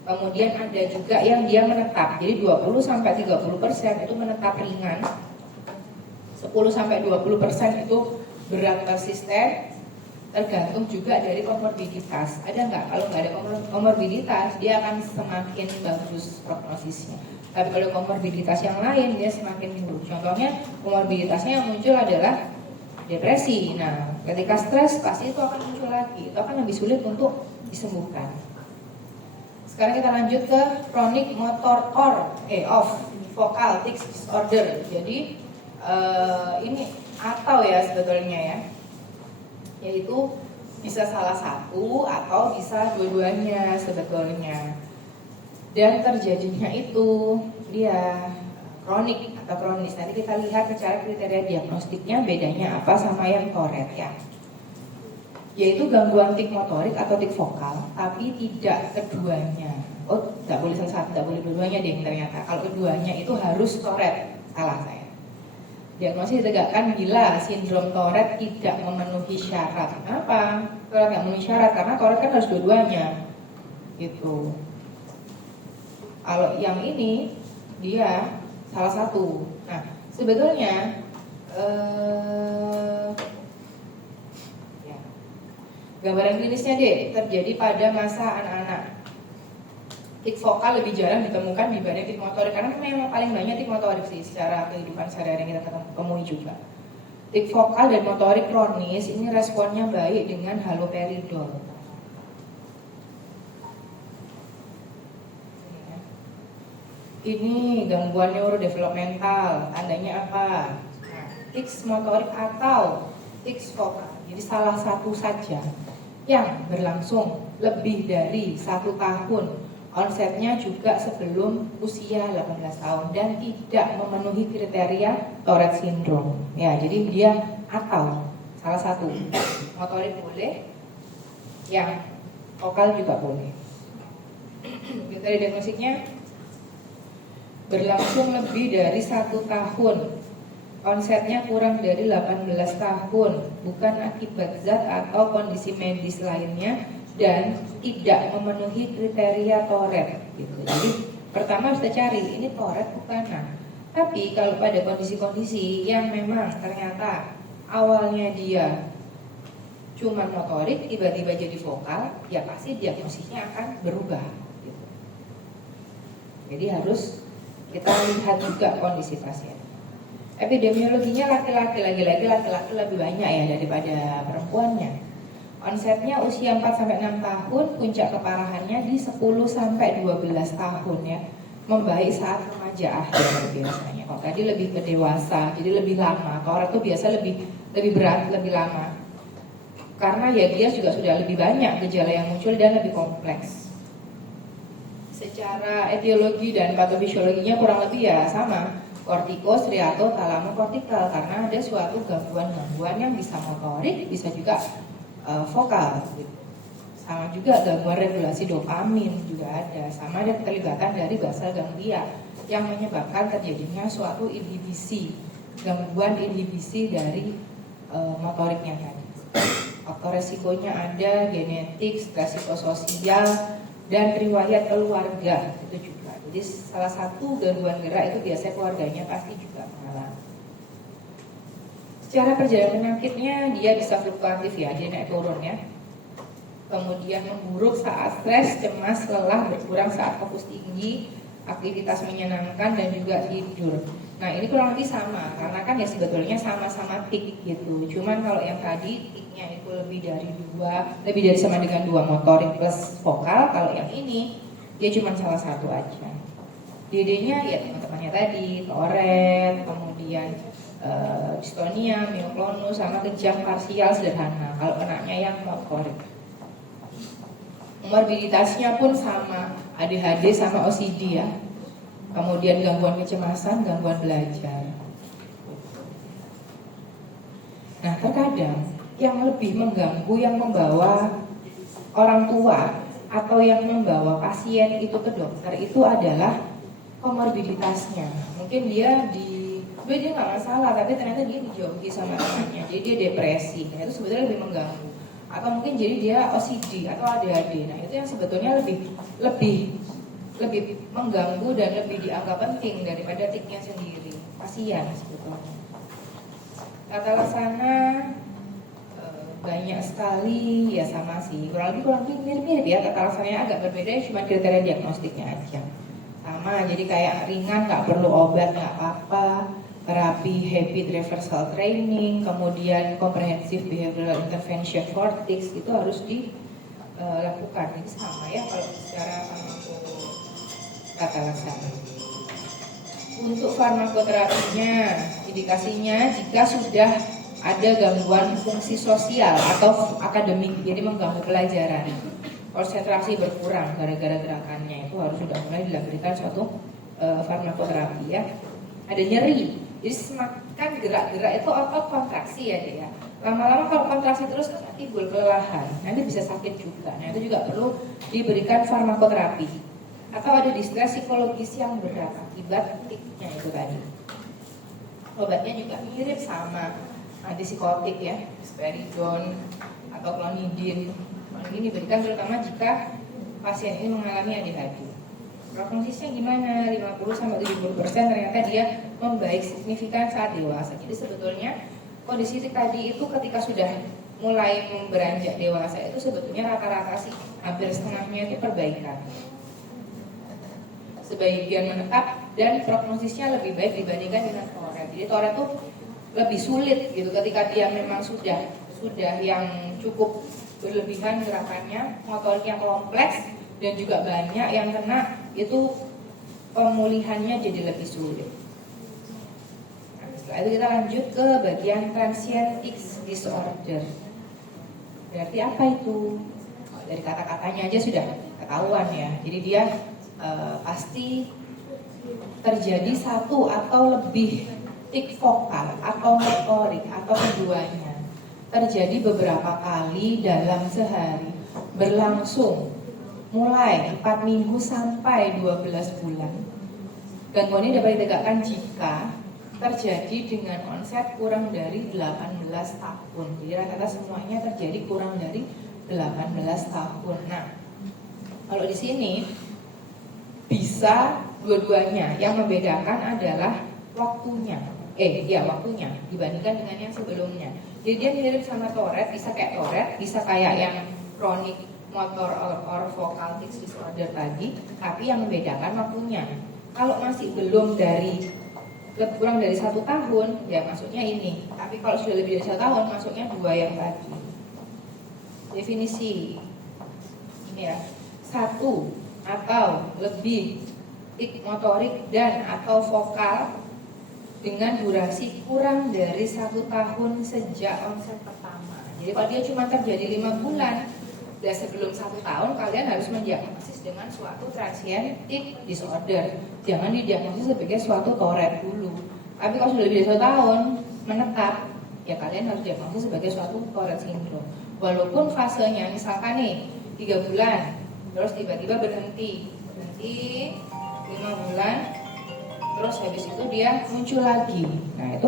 Kemudian ada juga yang dia menetap, jadi 20-30% itu menetap ringan, 10-20% itu berat persisten. Tergantung juga dari komorbiditas. Ada nggak? Kalau nggak ada komorbiditas, dia akan semakin bagus prognosisnya. Tapi kalau komorbiditas yang lain, dia semakin buruk. Contohnya, komorbiditasnya yang muncul adalah depresi. Nah, ketika stres, pasti itu akan muncul lagi. Itu akan lebih sulit untuk disembuhkan. Sekarang kita lanjut ke chronic motor off vocal tic disorder. Jadi ini atau ya sebetulnya ya, yaitu bisa salah satu atau bisa dua-duanya sebetulnya. Dan terjadinya itu dia kronik atau kronis. Nanti kita lihat secara kriteria diagnostiknya bedanya apa sama yang Tourette ya. Yaitu gangguan tik motorik atau tik vokal, tapi tidak keduanya. Oh, tidak boleh salah satu, tidak boleh dua-duanya deh ternyata. Kalau keduanya itu harus Tourette, salah saya. Diagnosis ditegakkan bila sindrom Tourette tidak memenuhi syarat. Kenapa? Kalau tidak memenuhi syarat, karena Tourette kan harus dua-duanya. Gitu. Kalau yang ini dia salah satu. Nah, sebetulnya ya, gambaran klinisnya deh terjadi pada masa anak-anak. Tik vokal lebih jarang ditemukan dibanding tik motorik, karena memang paling banyak tik motorik sih secara kehidupan sehari-hari yang kita temui juga. Tik vokal dan motorik kronis ini responnya baik dengan haloperidol. Ini gangguan neurodevelopmental, tandanya apa? Nah, tics motorik atau tics vokal. Jadi salah satu saja yang berlangsung lebih dari 1 tahun. Onsetnya juga sebelum usia 18 tahun dan tidak memenuhi kriteria Tourette syndrome. Ya, jadi dia atau salah satu. Motorik boleh, yang vokal juga boleh. Kriteria diagnosiknya berlangsung lebih dari 1 tahun. Onsetnya kurang dari 18 tahun, bukan akibat zat atau kondisi medis lainnya, dan tidak memenuhi kriteria Tourette gitu. Jadi pertama harus kita cari ini Tourette bukan. Nah, Tapi kalau pada kondisi-kondisi yang memang ternyata awalnya dia cuma motorik, tiba-tiba jadi vokal, ya pasti diagnosisnya akan berubah gitu. Jadi harus kita lihat juga kondisi pasien. Epidemiologinya laki-laki lebih banyak ya daripada perempuannya. Onsetnya usia 4-6 tahun, puncak keparahannya di 10-12 tahun ya. Membaik saat remaja akhir biasanya. Kalau tadi lebih ke dewasa, jadi lebih lama. Kalau orang itu biasa lebih berat, lebih lama. Karena ya dia juga sudah lebih banyak gejala yang muncul dan lebih kompleks. Secara etiologi dan patofisiologinya kurang lebih ya sama. Kortiko, striato, talamo, kortikal, karena ada suatu gangguan-gangguan yang bisa motorik, bisa juga vokal gitu. Sama juga gangguan regulasi dopamin juga ada, sama ada keterlibatan dari basal ganglia yang menyebabkan terjadinya suatu inhibisi, gangguan inhibisi dari motoriknya tadi. Faktor resikonya ada genetik, stres psikososial, dan riwayat keluarga itu juga. Jadi salah satu gangguan gerak itu biasanya keluarganya pasti juga mengalami. Secara perjalanan penyakitnya dia bisa fluktuatif ya, dia naik turun ya. Kemudian memburuk saat stres, cemas, lelah, berkurang saat fokus tinggi, aktivitas menyenangkan dan juga tidur. Nah ini kurang lebih sama, karena kan ya sebetulnya sama-sama tik gitu. Cuman kalau yang tadi tiknya itu lebih dari sama dengan 2 motorik plus vokal. Kalau yang ini dia cuma salah satu aja. DD-nya ya teman-temannya tadi, Tourette, kemudian dystonia, mioklonus, sama kejang parsial sederhana. Kalau anaknya yang motorik. Morbiditasnya pun sama, ADHD sama OCD ya. Kemudian gangguan kecemasan, gangguan belajar. Nah terkadang yang lebih mengganggu, yang membawa orang tua atau yang membawa pasien itu ke dokter itu adalah komorbiditasnya. Mungkin dia nggak masalah, tapi ternyata dia dijauhi sama temannya, jadi dia depresi. Nah itu sebetulnya lebih mengganggu. Atau mungkin jadi dia OCD atau ADHD. Nah itu yang sebetulnya lebih mengganggu dan lebih dianggap penting daripada tiknya sendiri, pasien sebetulnya. Tata laksana banyak sekali ya, sama sih, kurang lebih mirip-mirip ya. Tata laksananya agak berbeda, cuma kriteria diagnostiknya aja sama. Jadi kayak ringan nggak perlu obat, nggak apa-apa. Terapi habit reversal training, kemudian comprehensive behavioral intervention for tics itu harus dilakukan. Ini sama ya kalau secara tata laksana. Untuk farmakoterapinya, indikasinya jika sudah ada gangguan fungsi sosial atau akademik, jadi mengganggu pelajaran, konsentrasi berkurang gara-gara gerakannya, itu harus sudah mulai diberikan suatu farmakoterapi ya. Ada nyeri, jadi semakin gerak-gerak itu otot kontraksi ya dia. Lama-lama kalau kontraksi terus kan timbul kelelahan, nanti bisa sakit juga. Nah itu juga perlu diberikan farmakoterapi. Atau ada distres psikologis yang berat akibat tiknya itu tadi. Obatnya juga mirip sama antipsikotik ya, risperidon atau clonidin. Ini diberikan terutama jika pasien ini mengalami ADHD. Prognosisnya gimana? 50-70% ternyata dia membaik signifikan saat dewasa. Jadi sebetulnya kondisi tadi itu ketika sudah mulai beranjak dewasa itu sebetulnya rata-rata sih hampir setengahnya itu perbaikan. Sebagian menetap dan prognosisnya lebih baik dibandingkan dengan Tourette. Jadi Tourette itu lebih sulit gitu ketika dia memang sudah yang cukup berlebihan gerakannya, motoriknya kompleks dan juga banyak yang kena, itu pemulihannya jadi lebih sulit. Nah, setelah itu kita lanjut ke bagian transient tics disorder. Berarti apa itu? Dari kata-katanya aja sudah ketahuan ya. Jadi dia pasti terjadi satu atau lebih tik vokal atau motorik atau keduanya. Terjadi beberapa kali dalam sehari, berlangsung mulai 4 minggu sampai 12 bulan. Gangguan ini dapat ditegakkan jika terjadi dengan onset kurang dari 18 tahun. Jadi rata-rata semuanya terjadi kurang dari 18 tahun. Nah, kalau di sini bisa dua-duanya. Yang membedakan adalah waktunya dibandingkan dengan yang sebelumnya. Jadi dia mirip sama Tourette, bisa kayak yang chronic motor or vocal tics disorder tadi, tapi yang membedakan waktunya. Kalau masih belum kurang dari 1 tahun, ya masuknya ini. Tapi kalau sudah lebih dari 1 tahun, masuknya 2 yang tadi. Definisi ini ya, 1 atau lebih tik motorik dan atau vokal dengan durasi kurang dari 1 tahun sejak onset pertama. Jadi kalau dia cuma terjadi 5 bulan, dan sebelum 1 tahun kalian harus mendiagnosis dengan suatu transient tic disorder. Jangan didiagnosis sebagai suatu Tourette dulu. Tapi kalau sudah lebih dari 1 tahun menetap, ya kalian harus diagnosis sebagai suatu Tourette syndrome. Walaupun fasenya misalkan nih 3 bulan, terus tiba-tiba berhenti 5 bulan, terus habis itu dia muncul lagi. Nah itu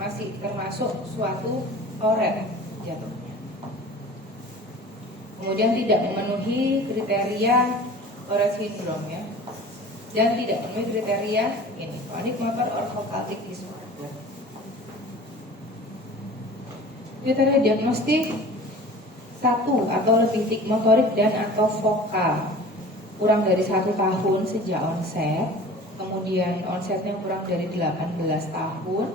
masih termasuk suatu Tourette jatuhnya. Kemudian tidak memenuhi kriteria Tourette syndrome ya, dan tidak memenuhi kriteria ini chronic motor or vocal tic disorder. Kriteria diagnostik 1 atau lebih tik motorik dan atau vokal kurang dari 1 tahun sejak onset, kemudian onsetnya kurang dari 18 tahun,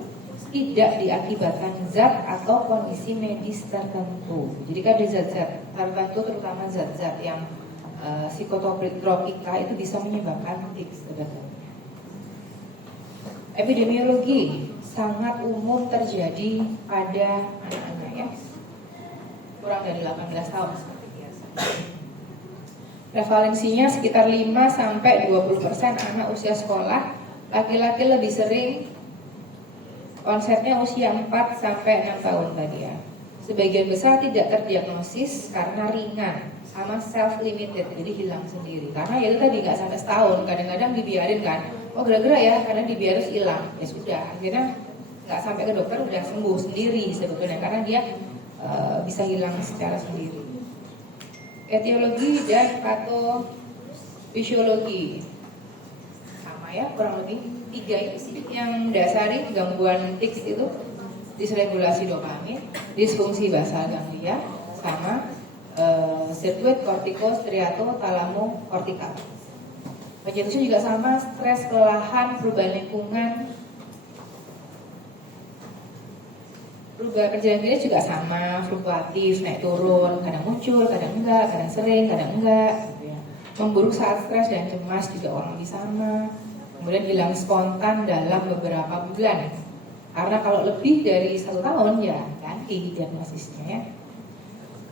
tidak diakibatkan zat atau kondisi medis tertentu. Jadi kan ada zat-zat tertentu, terutama zat-zat yang psikotropika itu bisa menyebabkan tics sebetulnya. Epidemiologi sangat umum terjadi pada anak-anak ya, kurang dari 18 tahun seperti biasa. Prevalensinya sekitar 5-20% anak usia sekolah. Laki-laki lebih sering, onsetnya usia 4-6 tahun tadi ya. Sebagian besar tidak terdiagnosis karena ringan sama self-limited, jadi hilang sendiri. Karena ya itu tadi nggak sampai setahun, kadang-kadang dibiarin kan. Oh gara-gara ya, karena dibiarin hilang, ya sudah. Akhirnya nggak sampai ke dokter udah sembuh sendiri sebetulnya, karena dia bisa hilang secara sendiri. Etiologi dan patofisiologi sama ya, kurang lebih 3 itu sih yang dasari gangguan tics itu: disregulasi dopamin, disfungsi basal ganglia, sama sirkuit kortiko-striato-talamo-kortikal. Bagian itu juga sama, stres, kelelahan, perubahan lingkungan, perubahan perjalanan klinis juga sama, fluktuatif, naik turun, kadang muncul, kadang enggak, kadang sering, kadang enggak gitu ya. Memburuk saat stres dan cemas juga orang lebih sama. Kemudian hilang spontan dalam beberapa bulan. Karena kalau lebih dari 1 tahun ya ganti diagnosisnya ya.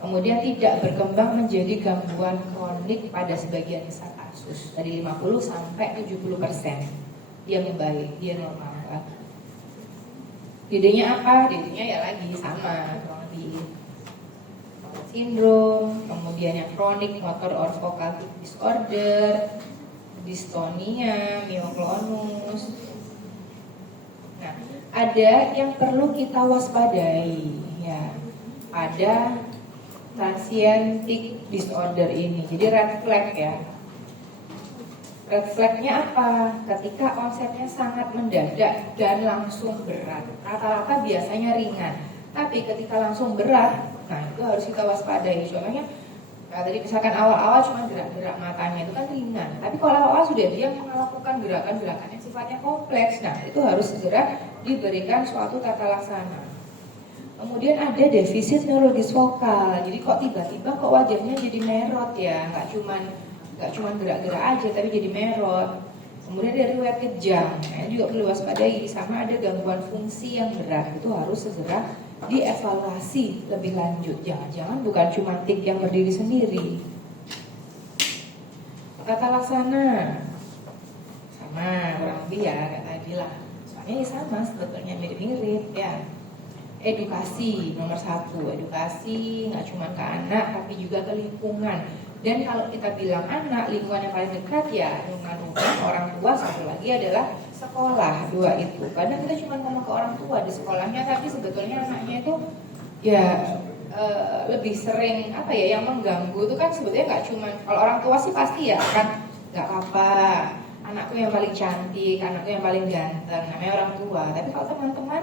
Kemudian tidak berkembang menjadi gangguan kronik pada sebagian besar kasus. Dari 50-70% dia membaik, dia normal. Dedenya apa? Dedenya ya lagi sama, kurang lebih sindrom, kemudian yang chronic motor or vocal tic disorder, dystonia, mioklonus. Nah, ada yang perlu kita waspadai ya. Ada transient tic disorder ini. Jadi red flag ya. Red flagnya apa? Ketika onsetnya sangat mendadak dan langsung berat. Rata-rata biasanya ringan, tapi ketika langsung berat, nah itu harus kita waspadai. Contohnya, tadi misalkan awal-awal cuma gerak-gerak matanya itu kan ringan, tapi kalau awal-awal sudah dia melakukan gerakan-gerakan yang sifatnya kompleks, nah itu harus segera diberikan suatu tata laksana. Kemudian ada defisit neurologis vokal. Jadi kok tiba-tiba kok wajahnya jadi merot ya, nggak cuman gerak-gerak aja tapi jadi merot. Kemudian ada riwayat kejang, nah, juga perlu waspadai. Sama ada gangguan fungsi yang berat, itu harus segera dievaluasi lebih lanjut. Jangan-jangan bukan cuma tik yang berdiri sendiri. Tata laksana sama kurang lebih ya kayak tadi lah. Soalnya ya sama sebetulnya, mirip-mirip ya. Edukasi nomor 1, edukasi nggak cuma ke anak tapi juga ke lingkungan. Dan kalau kita bilang anak, lingkungan yang paling dekat ya lingkungan rumah, orang tua, satu lagi adalah sekolah, 2 itu. Kadang kita cuma ngomong ke orang tua di sekolahnya, tapi sebetulnya anaknya itu ya lebih sering apa ya yang mengganggu itu kan sebetulnya nggak cuma, kalau orang tua sih pasti ya kan nggak apa-apa, anakku yang paling cantik, anakku yang paling ganteng, namanya orang tua. Tapi kalau teman-teman,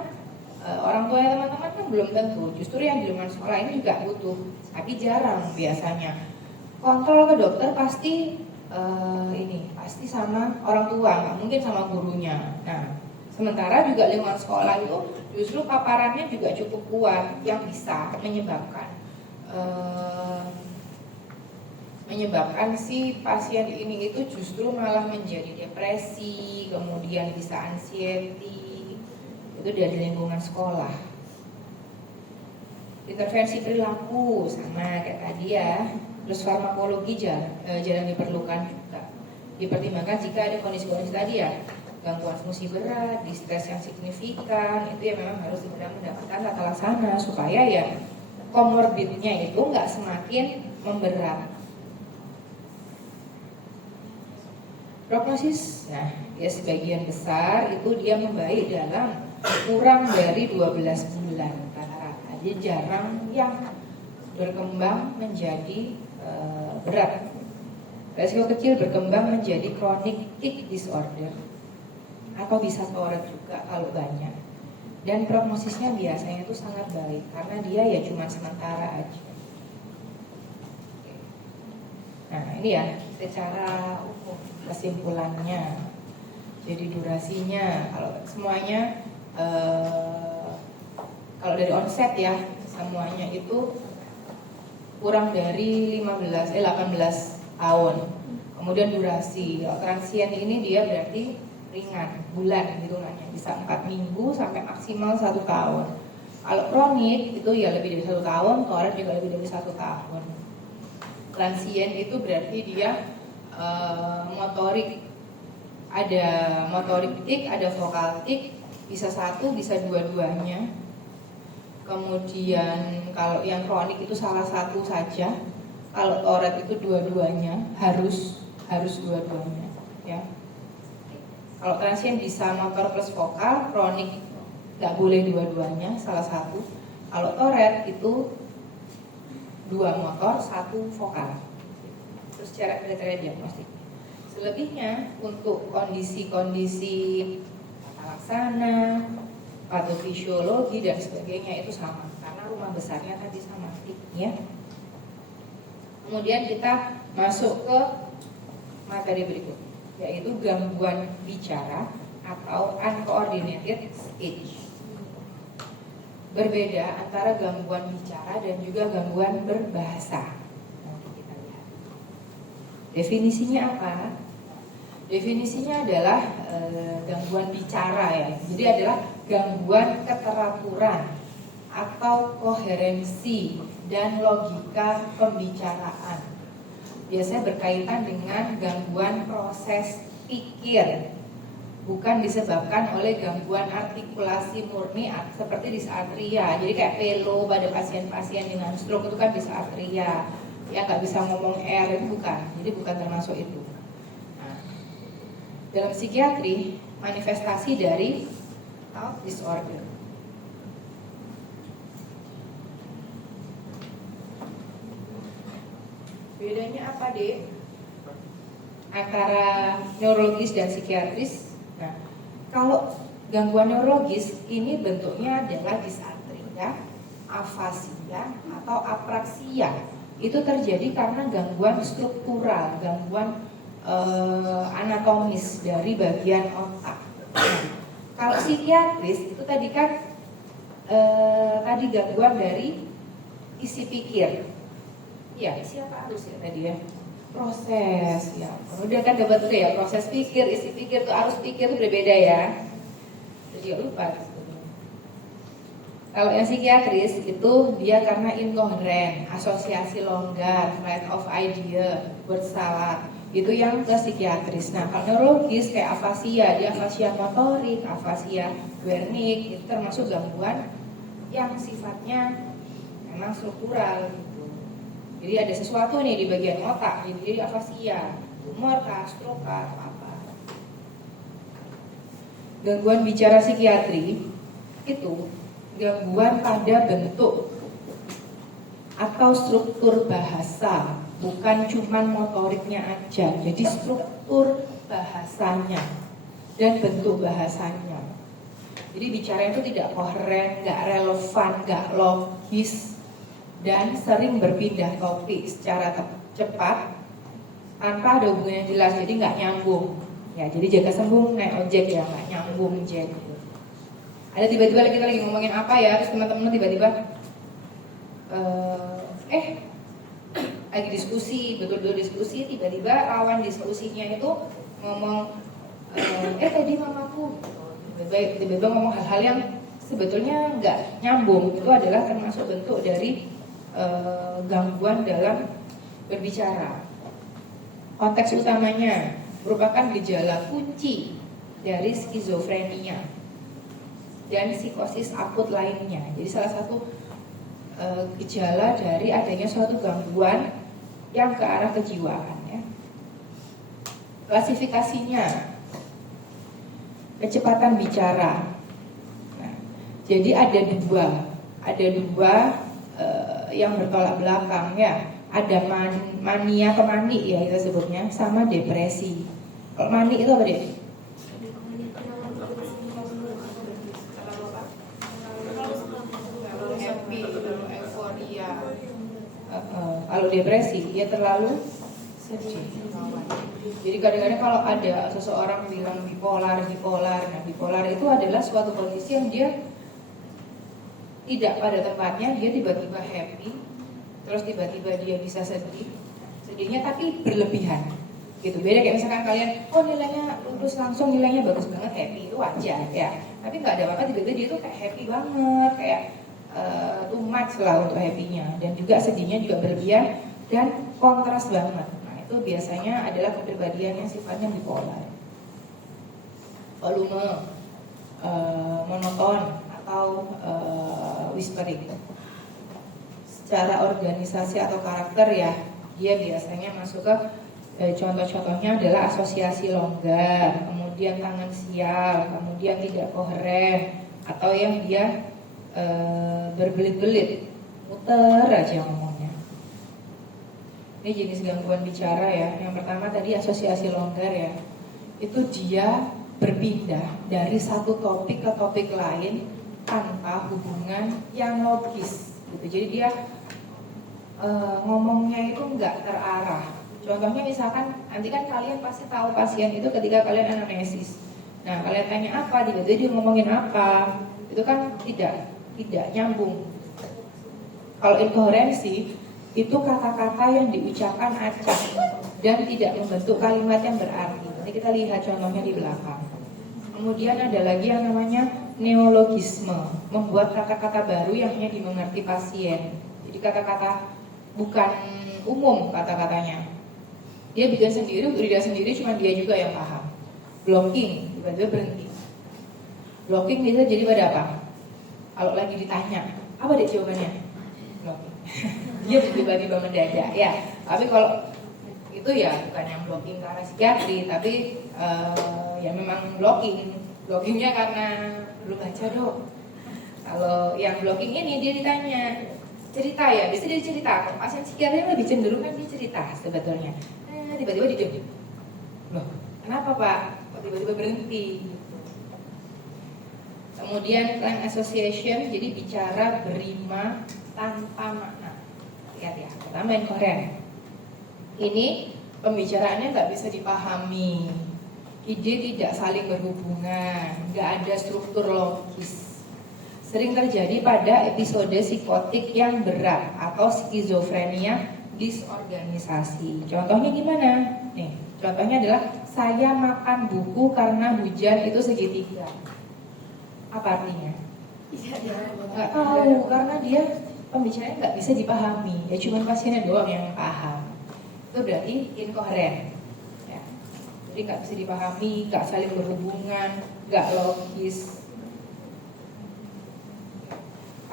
orang tuanya teman-teman kan belum tentu. Justru yang di lingkungan sekolah ini juga butuh, tapi jarang biasanya. Kontrol ke dokter pasti pasti sama orang tua, nggak mungkin sama gurunya. Nah, sementara juga lingkungan sekolah itu justru paparannya juga cukup kuat yang bisa menyebabkan si pasien ini itu justru malah menjadi depresi, kemudian bisa anxiety, itu dari lingkungan sekolah. Intervensi perilaku sama kayak tadi ya, terus farmakologi jarang diperlukan juga. Dipertimbangkan jika ada kondisi-kondisi tadi ya, gangguan fungsi berat, distres yang signifikan, itu ya memang harus segera mendapatkan tata laksana supaya ya komorbidnya itu nggak semakin memberat. Prognosis, nah ya sebagian besar itu dia membaik dalam kurang dari 12 bulan rata-rata. Jadi jarang yang berkembang menjadi berat. Resiko kecil berkembang menjadi chronic tic disorder atau bisa toret juga kalau banyak. Dan prognosisnya biasanya itu sangat baik karena dia ya cuma sementara aja. Nah ini ya secara umum kesimpulannya. Jadi durasinya kalau semuanya kalau dari onset ya semuanya itu kurang dari 18 tahun. Kemudian durasi, kalau transient ini dia berarti ringan, bulan gitu nanya, bisa 4 minggu sampai maksimal 1 tahun. Kalau kronik itu ya lebih dari 1 tahun, toret juga lebih dari 1 tahun. Transient itu berarti dia motorik, ada motorik tik, ada vokal tik, bisa satu, bisa dua-duanya. Kemudian kalau yang kronik itu salah satu saja. Kalau toret itu dua-duanya, harus dua-duanya, ya. Kalau transient bisa motor plus vokal, kronik nggak boleh dua-duanya, salah satu. Kalau toret itu 2 motor, 1 vokal. Itu secara kriteria diagnostik. Selebihnya untuk kondisi-kondisi tata laksana, patofisiologi dan sebagainya itu sama, karena rumah besarnya tadi sama, ya. Kemudian kita masuk ke materi berikut, yaitu gangguan bicara atau uncoordinated speech. Berbeda antara gangguan bicara dan juga gangguan berbahasa. Nanti kita lihat. Definisinya apa? Definisinya adalah gangguan bicara ya. Jadi adalah gangguan keteraturan atau koherensi dan logika pembicaraan. Biasanya berkaitan dengan gangguan proses pikir, bukan disebabkan oleh gangguan artikulasi murni seperti disartria. Jadi kayak pelo pada pasien-pasien dengan stroke itu kan disartria, yang nggak bisa ngomong R itu bukan. Jadi bukan termasuk itu. Nah, dalam psikiatri manifestasi dari thought disorder. Bedanya apa, Dek? Antara neurologis dan psikiatris. Nah, kalau gangguan neurologis ini bentuknya adalah disartria, afasia, atau apraksia. Itu terjadi karena gangguan struktural, gangguan anatomis dari bagian otak. Nah, kalau psikiatris itu tadi kan tadi gangguan dari isi pikir. Ya, siapa harus ya tadi ya? Proses ya. Kemudian kan dapat tuh ya, proses pikir, isi pikir tuh arus pikir tuh berbeda ya. Jadi lupa. Kalau yang psikiatris itu dia karena inkoheren, asosiasi longgar, flight of idea, bersalah. Itu yang ke psikiatris. Nah, kalau neurologis kayak afasia, dia afasia motorik, afasia Wernicke, itu termasuk gangguan yang sifatnya memang struktural. Jadi ada sesuatu nih di bagian otak, jadi afasia, tumor kah, stroke kah, apa. Gangguan bicara psikiatri itu gangguan pada bentuk atau struktur bahasa, bukan cuman motoriknya aja. Jadi struktur bahasanya dan bentuk bahasanya. Jadi bicara itu tidak koheren, nggak relevan, nggak logis, dan sering berpindah topik secara cepat tanpa ada hubungan yang jelas, jadi nggak nyambung. Ya, jadi jaga sembung naik ojek ya, nggak nyambung jet. Ada tiba-tiba kita lagi ngomongin apa ya, terus teman-teman tiba-tiba lagi diskusi, betul-betul diskusi, tiba-tiba lawan diskusinya itu ngomong tadi mamaku, tiba-tiba ngomong hal-hal yang sebetulnya nggak nyambung. Itu adalah termasuk bentuk dari gangguan dalam berbicara. Konteks utamanya merupakan gejala kunci dari skizofrenia dan psikosis akut lainnya. Jadi salah satu gejala dari adanya suatu gangguan yang ke arah kejiwaan ya. Klasifikasinya, kecepatan bicara. Nah, jadi ada dua yang bertolak belakang ya. Ada mania atau mani ya kita sebutnya, sama depresi. Kalau mani itu apa deh? Happy, euforia. Kalau depresi, ya terlalu sedih. Jadi kadang-kadang kalau ada seseorang bilang bipolar, nah bipolar itu adalah suatu kondisi yang dia tidak pada tempatnya, dia tiba-tiba happy, terus tiba-tiba dia bisa sedihnya tapi berlebihan. Gitu. Beda kayak misalkan kalian, nilainya lulus langsung, nilainya bagus banget, happy, itu wajar ya. Tapi nggak ada apa-apa, tiba-tiba dia tuh kayak happy banget, kayak too much lah untuk happy-nya, dan juga sedihnya juga berlebihan dan kontras banget. Nah itu biasanya adalah kepribadian yang sifatnya bipolar. Volume, monoton atau whispering. Secara organisasi atau karakter ya, dia biasanya masuk ke contoh-contohnya adalah asosiasi longgar, kemudian tangan sial, kemudian tidak koheren, atau yang dia berbelit-belit, muter aja ngomongnya. Ini jenis gangguan bicara ya. Yang pertama tadi asosiasi longgar ya. Itu dia berpindah dari satu topik ke topik lain tanpa hubungan yang logis. Gitu. Jadi dia ngomongnya itu nggak terarah. Contohnya misalkan nanti kan kalian pasti tahu pasien itu ketika kalian anamnesis. Nah kalian tanya apa, tiba-tiba dia ngomongin apa, itu kan tidak nyambung. Kalau inkoherensi itu kata-kata yang diucapkan acak dan tidak membentuk kalimat yang berarti. Nanti kita lihat contohnya di belakang. Kemudian ada lagi yang namanya neologisme, membuat kata-kata baru yang hanya dimengerti pasien. Jadi kata-kata bukan umum kata-katanya. Dia bikin sendiri, untuk dia sendiri, cuma dia juga yang paham. Blocking, tiba-tiba berhenti. Blocking bisa jadi pada apa? Kalau lagi ditanya, apa deh jawabannya? Blocking. Dia tiba-tiba mendadak ya. Tapi kalau itu ya bukan yang blocking karena psikiatri, tapi ya memang blocking. Blockingnya karena belum baca dok. Kalau yang blocking ini dia ditanya cerita ya, biasanya dia cerita. Kalau pasien psikiatri lebih cenderung kan dia cerita sebetulnya. Tiba-tiba dia diam. Loh, kenapa pak? Kok tiba-tiba berhenti? Kemudian plan association, jadi bicara berima tanpa makna. Lihat ya, pertama incoherent. Ini pembicaraannya nggak bisa dipahami. Ide tidak saling berhubungan, nggak ada struktur logis. Sering terjadi pada episode psikotik yang berat atau skizofrenia disorganisasi. Contohnya gimana? Nih, contohnya adalah saya makan buku karena hujan itu segitiga. Apa artinya? Nggak tahu, karena dia pembicaranya nggak bisa dipahami. Ya cuma pasiennya doang yang paham. Itu berarti incoherent. Ya. Jadi nggak bisa dipahami, nggak saling berhubungan, nggak logis.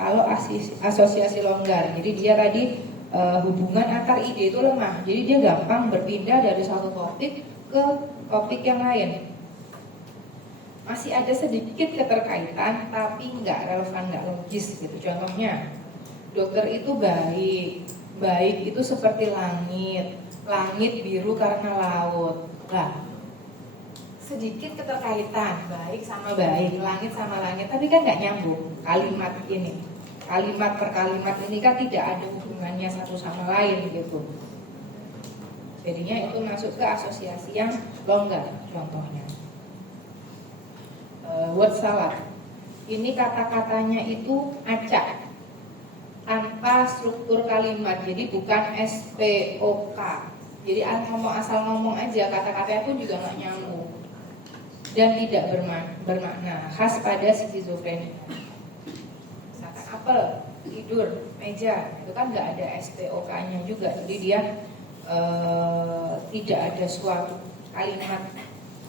Kalau asosiasi longgar, jadi dia tadi hubungan antar ide itu lemah, jadi dia gampang berpindah dari satu topik ke topik yang lain. Masih ada sedikit keterkaitan, tapi nggak relevan, nggak logis gitu. Contohnya, dokter itu baik itu seperti langit biru karena laut. Lah, sedikit keterkaitan, baik sama baik, langit sama langit, tapi kan nggak nyambung kalimat ini. Kalimat per kalimat ini kan tidak ada hubungannya satu sama lain gitu. Jadinya itu masuk ke asosiasi yang longgar. Contohnya word salad. Ini kata-katanya itu acak tanpa struktur kalimat, jadi bukan SPOK. Jadi asal ngomong aja, kata-katanya pun juga nggak nyambung dan tidak bermakna, khas pada skizofrenia. Misalkan apel, tidur, meja, itu kan nggak ada SPOK-nya juga, jadi dia tidak ada suatu kalimat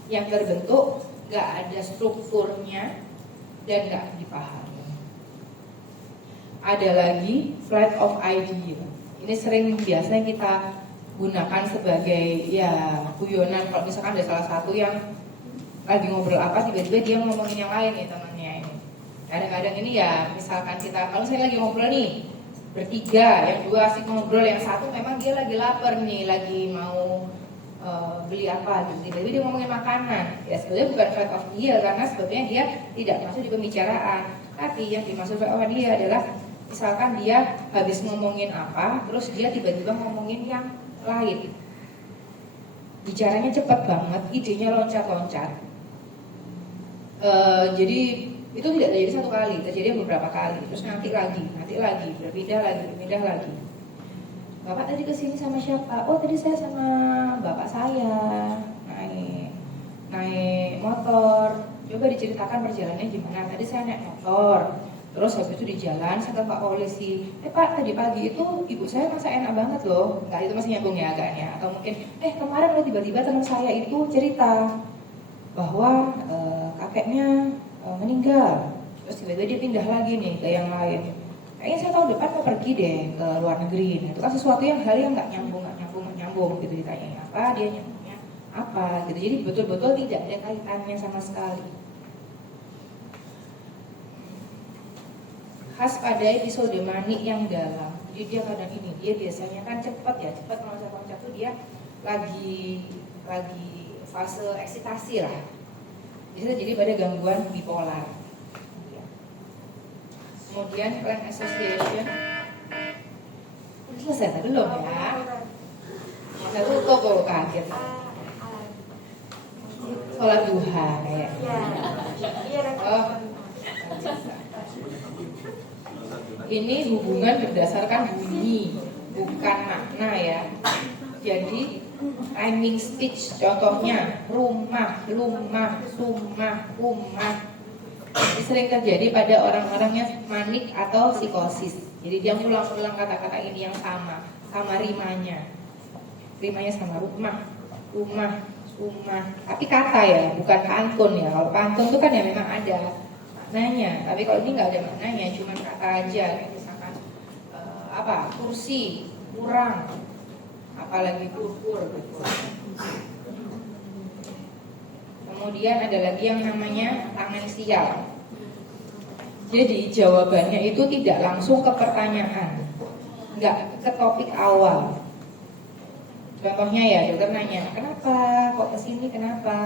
yang terbentuk, nggak ada strukturnya dan nggak dipahami. Ada lagi flight of idea. Ini sering biasanya kita gunakan sebagai ya guyonan. Kalau misalkan ada salah satu yang lagi ngobrol apa, tiba-tiba dia ngomongin yang lain ya temannya ini. Kadang-kadang ini ya misalkan kita, kalau saya lagi ngobrol nih bertiga, yang dua asik ngobrol, yang satu memang dia lagi lapar nih, lagi mau beli apa gitu. Tiba-tiba dia ngomongin makanan. Ya sebenarnya bukan flight of idea karena sebetulnya dia tidak masuk di pembicaraan. Tapi yang dimaksud flight of idea adalah misalkan dia habis ngomongin apa, terus dia tiba-tiba ngomongin yang lain. Bicaranya cepat banget, idenya loncat-loncat. Jadi itu tidak terjadi satu kali, terjadi beberapa kali. Terus nanti lagi, berpindah lagi. Bapak tadi kesini sama siapa? Oh tadi saya sama bapak saya naik motor. Coba diceritakan perjalanannya gimana. Tadi saya naik motor. Terus habis itu di jalan saya ke Pak Polisi, Pak tadi pagi itu ibu saya masak enak banget loh. Enggak, itu masih nyambung ya agaknya. Atau mungkin kemarin loh tiba-tiba teman saya itu cerita bahwa kakeknya meninggal. Terus tiba-tiba dia pindah lagi nih ke yang lain. Kayaknya saya tahun depan mau pergi deh ke luar negeri. Nah, itu kan sesuatu hal yang nggak nyambung gitu, ditanya apa, dia nyambungnya apa gitu. Jadi betul-betul tidak ada kaitannya sama sekali. Khas pada episode manik yang dalam. Jadi dia kadang ini, dia biasanya kan cepat meloncat-loncat tuh dia lagi fase eksitasi lah. Bisa jadi pada gangguan bipolar. Kemudian plan association. Udah selesai belum ya? Kita tutup kalau kaget. Sholat duha kayak. Oh, ini hubungan berdasarkan bunyi, bukan makna ya. Jadi rhyming speech contohnya rumah. Ini sering terjadi pada orang-orang yang manik atau psikosis. Jadi dia ngulang-ulang kata-kata ini yang sama rimanya. Rimanya sama rumah. Tapi kata ya, bukan pantun ya. Kalau pantun itu kan ya memang ada maknanya. Tapi kalau ini nggak ada maknanya, cuma kata aja. Kayak misalkan kursi, kurang, apalagi purpur gitu. Kemudian ada lagi yang namanya tangan sial. Jadi jawabannya itu tidak langsung ke pertanyaan, nggak ke topik awal. Contohnya ya, dokter nanya, kenapa kok kesini, kenapa?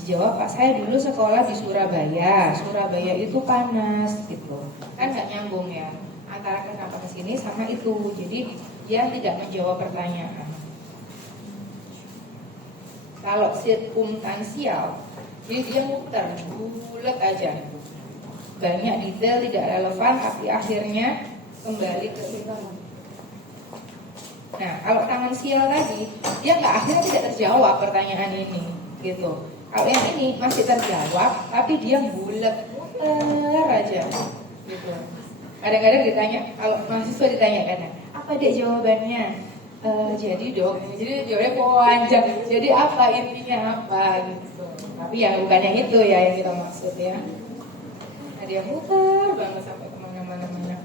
Dijawab, Pak saya dulu sekolah di Surabaya itu panas gitu. Kan nggak nyambung ya, antara kenapa kesini sama itu. Jadi dia tidak menjawab pertanyaan. Kalau sirkumstansial, jadi dia muter, bulat aja. Banyak detail tidak relevan, tapi akhirnya kembali ke itu. Nah, kalau tangan sial tadi, dia akhirnya tidak terjawab pertanyaan ini, gitu. Kalau yang ini masih terjawab, tapi dia bulat, muter aja, gitu. Kadang-kadang ditanya, kalau mahasiswa ditanya kan, apa dek jawabannya? Jadi jawabannya panjang. Jadi apa intinya apa gitu. Tapi ya bukan yang itu ya yang kita maksud ya. Nah, dia muter banget sampai kemana-mana.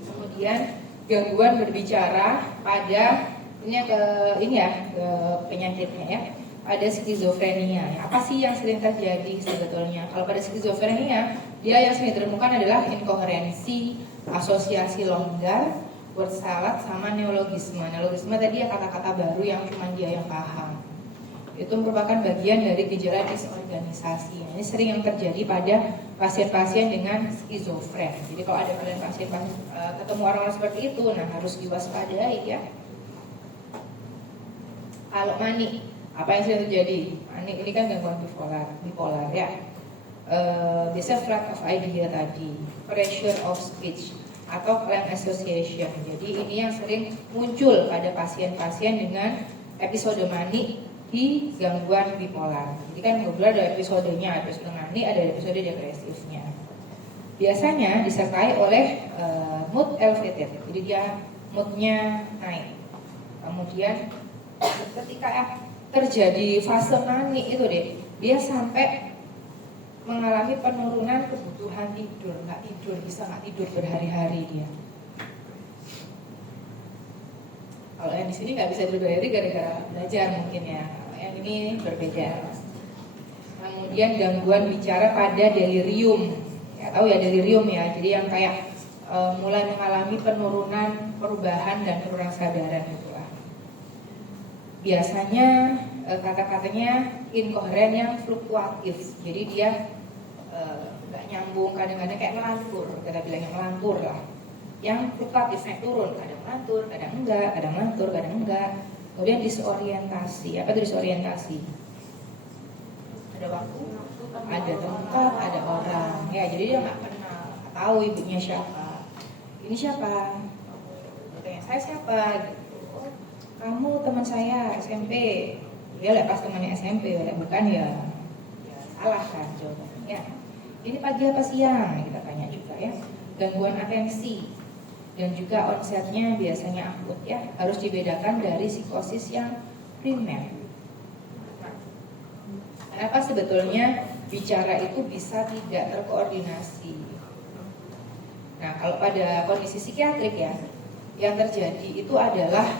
Kemudian gangguan berbicara pada ke penyakitnya ya. Pada skizofrenia. Apa sih yang sering terjadi sebetulnya? Kalau pada skizofrenia, dia yang sering ditemukan adalah inkoherensi, asosiasi longgar, word salad sama neologisme. Neologisme tadi ya kata-kata baru yang cuma dia yang paham. Itu merupakan bagian dari gejala disorganisasi. Ini sering yang terjadi pada pasien-pasien dengan skizofren. Jadi kalau ada kalian pasien-pasien ketemu orang-orang seperti itu, nah harus diwaspadai ya. Kalau manik, apa yang sering terjadi? Manik ini kan gangguan bipolar ya. Biasanya flight of idea tadi, pressure of speech, atau plan association. Jadi ini yang sering muncul pada pasien-pasien dengan episode manik di gangguan bipolar. Jadi kan bipolar ada episodenya, episode manik, ada episode depresifnya. Biasanya disertai oleh mood elevated, jadi dia moodnya naik. Kemudian ketika terjadi fase manik itu deh, dia sampai mengalami penurunan kebutuhan tidur, bisa nggak tidur berhari-hari dia. Kalau yang di sini nggak bisa tidur berhari gara-gara belajar mungkin ya. Yang ini berbeda. Kemudian gangguan bicara pada delirium, ya tahu ya delirium ya. Jadi yang kayak mulai mengalami penurunan perubahan dan penurunan kesadaran itulah. Biasanya kata-katanya inkoheren yang fluktuatif. Jadi dia nggak nyambung, kadang-kadang kayak melantur, kita bilangnya melantur lah. Yang fluktuatif naik turun, kadang melantur, kadang enggak, kadang melantur, kadang enggak. Kemudian disorientasi. Apa itu disorientasi? Ada waktu, ada tempat, ada orang. Ya, jadi dia nggak kenal, nggak tahu ibunya siapa. Ini siapa? Tanya saya siapa? Oh, kamu teman saya SMP. Dia lihat pas temannya SMP, bukan ya salah kan jawabannya. Ya. Ini pagi apa siang? Kita tanya juga ya. Gangguan atensi dan juga onsetnya biasanya akut ya. Harus dibedakan dari psikosis yang primer. Nah, kenapa sebetulnya bicara itu bisa tidak terkoordinasi? Nah, kalau pada kondisi psikiatrik ya, yang terjadi itu adalah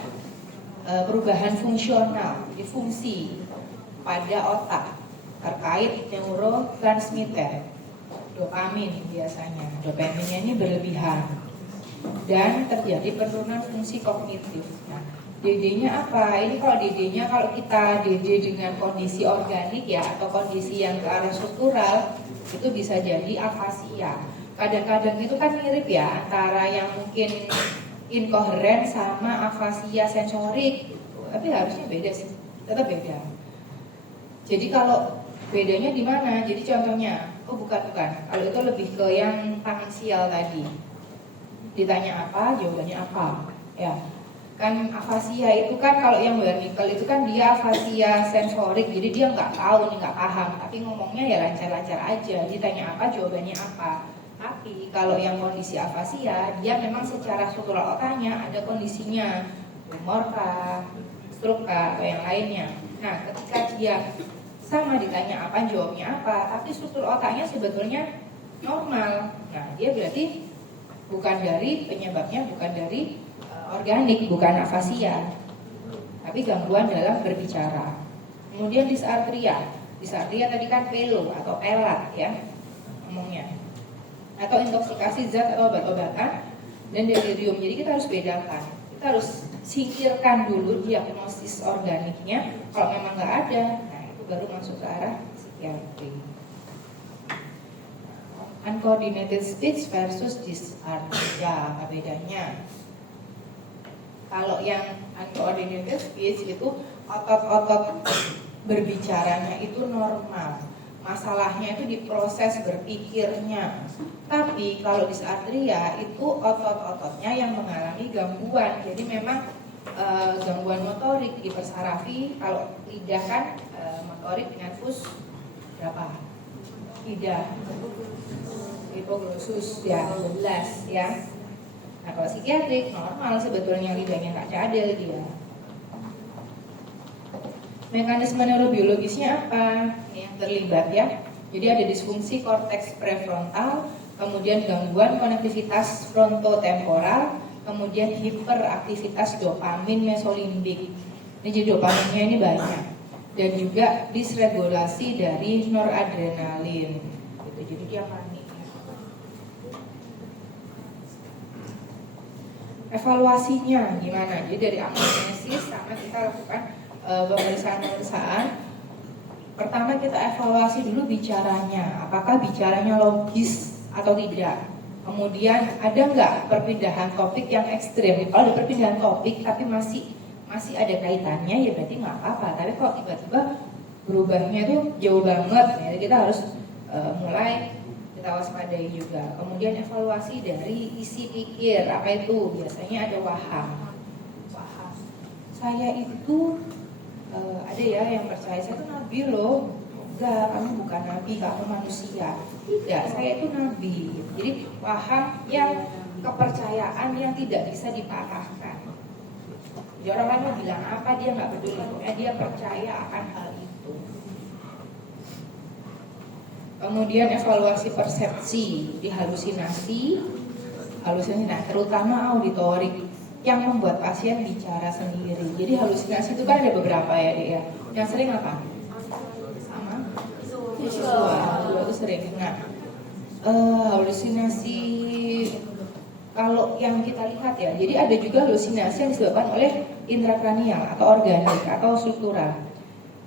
perubahan fungsional, jadi fungsi pada otak terkait neurotransmitter, dopamin biasanya. Dopaminnya ini berlebihan dan terjadi penurunan fungsi kognitif. Nah, DD-nya apa? Ini kalau DD-nya, kalau kita DD dengan kondisi organik ya, atau kondisi yang ke arah struktural, itu bisa jadi afasia. Kadang-kadang itu kan mirip ya, antara yang mungkin inkoheren sama afasia sensorik, tapi harusnya beda sih, tetap beda. Jadi kalau bedanya di mana? Jadi contohnya, bukan. Kalau itu lebih ke yang tangensial tadi. Ditanya apa, jawabannya apa. Ya, kan afasia itu kan kalau yang vertikal itu kan dia afasia sensorik, jadi dia nggak tahu nih, nggak paham, tapi ngomongnya ya lancar-lancar aja. Ditanya apa, jawabannya apa. Tapi kalau yang kondisi afasia, dia memang secara struktural otaknya ada kondisinya, tumor kah, stroke kah, atau yang lainnya. Nah, ketika dia sama ditanya apa, jawabnya apa, tapi struktur otaknya sebetulnya normal. Nah, dia berarti bukan dari penyebabnya, bukan dari organik, bukan afasia, tapi gangguan dalam berbicara. Kemudian dysarthria. Dysarthria tadi kan pelo atau pelat ya ngomongnya, atau intoksikasi zat atau obat-obatan, dan delirium. Jadi kita harus bedakan, kita harus singkirkan dulu diagnosis organiknya. Kalau memang nggak ada, nah itu baru masuk ke arah psikiatri. Uncoordinated speech versus dysarthria, apa bedanya? Kalau yang uncoordinated speech itu otot-otot berbicaranya itu normal, masalahnya itu di proses berpikirnya. Tapi kalau dysarthria itu otot-ototnya yang mengalami gangguan. Jadi memang gangguan motorik dipersarafi. Kalau lidah kan motorik dengan fus berapa? Lidah hipoglossus ya 11 ya. Nah kalau psikiatrik normal sebetulnya lidahnya nggak cadel dia. Mekanisme neurobiologisnya apa? Ini yang terlibat ya. Jadi ada disfungsi korteks prefrontal, kemudian gangguan konektivitas frontotemporal, kemudian hiperaktivitas dopamin mesolimbik. Ini jadi dopaminnya ini banyak. Dan juga disregulasi dari noradrenalin. Gitu. Jadi dia panik. Evaluasinya gimana? Jadi dari amnesis sama kita lakukan pemeriksaan Pertama kita evaluasi dulu bicaranya, apakah bicaranya logis atau tidak. Kemudian ada nggak perpindahan topik yang ekstrim? Kalau ada perpindahan topik tapi masih ada kaitannya, ya berarti nggak apa-apa. Tapi kalau tiba-tiba berubahnya itu jauh banget, ya kita harus mulai kita waspadai juga. Kemudian evaluasi dari isi pikir, apa itu? Biasanya ada waham. Saya itu ada ya yang percaya saya itu nabi loh. Enggak, kamu bukan nabi, kamu manusia. Tidak, saya itu nabi. Jadi paham yang kepercayaan yang tidak bisa dipatahkan. Jadi orang lain mau bilang apa dia nggak peduli, pokoknya dia percaya akan hal itu. Kemudian evaluasi persepsi, di halusinasi, nah terutama auditorik yang membuat pasien bicara sendiri. Jadi halusinasi itu kan ada beberapa ya Dek ya. Yang sering apa? Sama? Visual itu sering. Nah, halusinasi kalau yang kita lihat ya, jadi ada juga halusinasi yang disebabkan oleh intrakranial atau organik atau struktural.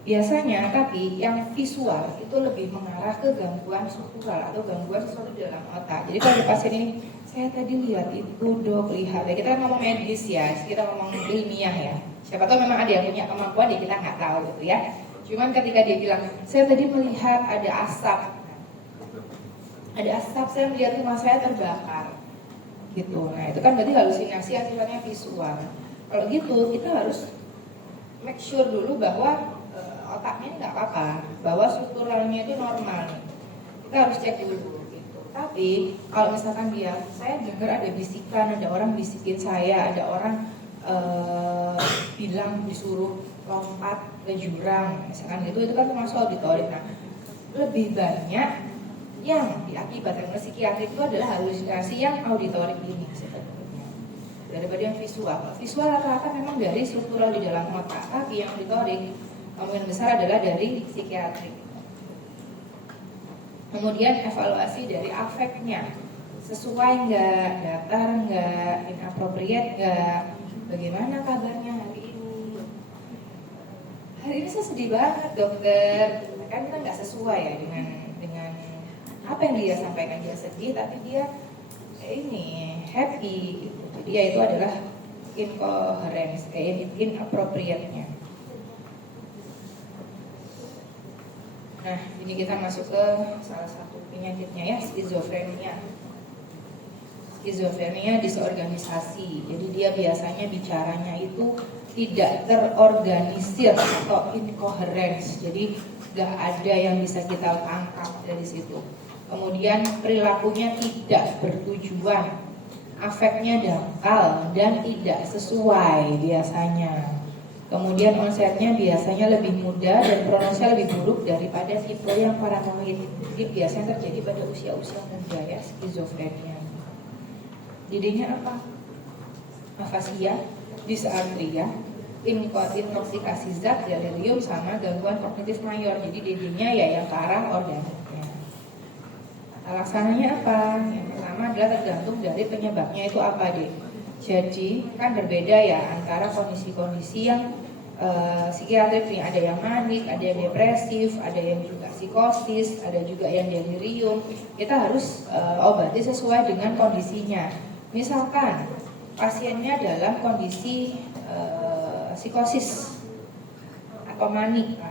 Biasanya tapi yang visual itu lebih mengarah ke gangguan struktural atau gangguan sesuatu di dalam otak. Jadi kalau pasien ini, saya tadi lihat itu dok, lihat ya, kita kan ngomong medis ya, kita ngomong ilmiah ya. Siapa tahu memang ada yang punya kemampuan ya kita nggak tahu gitu ya. Cuman ketika dia bilang, saya tadi melihat ada asap, saya melihat rumah saya terbakar, gitu. Nah itu kan berarti halusinasi yang sifatnya visual. Kalau gitu kita harus make sure dulu bahwa otaknya nggak apa-apa, bahwa strukturalnya itu normal. Kita harus cek dulu. Gitu. Tapi kalau misalkan saya dengar ada bisikan, ada orang bisikin saya, ada orang bilang disuruh lompat ke jurang, misalkan gitu, itu kan termasuk auditorik. Nah, lebih banyak yang diakibatkan oleh psikiatri itu adalah halusinasi yang auditorik ini sebetulnya daripada yang visual. Visual rata-rata memang dari struktural di dalam otak, tapi yang auditorik kemungkinan besar adalah dari psikiatri. Kemudian evaluasi dari afeknya, sesuai nggak, datar nggak, inappropriate nggak, bagaimana kabarnya hari ini? Hari ini saya sedih banget dokter, kan kita nggak sesuai ya dengan apa yang dia sampaikan. Dia sedih tapi dia ini happy gitu. Jadi ya itu adalah incoherence, inappropriate-nya. Nah, ini kita masuk ke salah satu penyakitnya ya, skizofrenia. Skizofrenia disorganisasi. Jadi dia biasanya bicaranya itu tidak terorganisir atau incoherence. Jadi nggak ada yang bisa kita tangkap dari situ. Kemudian perilakunya tidak bertujuan, afeknya dangkal dan tidak sesuai biasanya. Kemudian onsetnya biasanya lebih muda dan prognosnya lebih buruk daripada tipe yang paranoid. Jadi biasanya terjadi pada usia-usia muda ya, skizofrenia. Jadinya apa? Afasia, disartria, intoksikasi zat, delirium, sama gangguan kognitif mayor. Jadi DD-nya ya yang ke arah organiknya. Laksananya apa? Yang pertama adalah tergantung dari penyebabnya itu apa deh. Jadi kan berbeda ya antara kondisi-kondisi yang psikiatrik nih, ada yang manik, ada yang depresif, ada yang juga psikosis, ada juga yang delirium. Kita harus obati sesuai dengan kondisinya. Misalkan pasiennya dalam kondisi psikosis atau manik,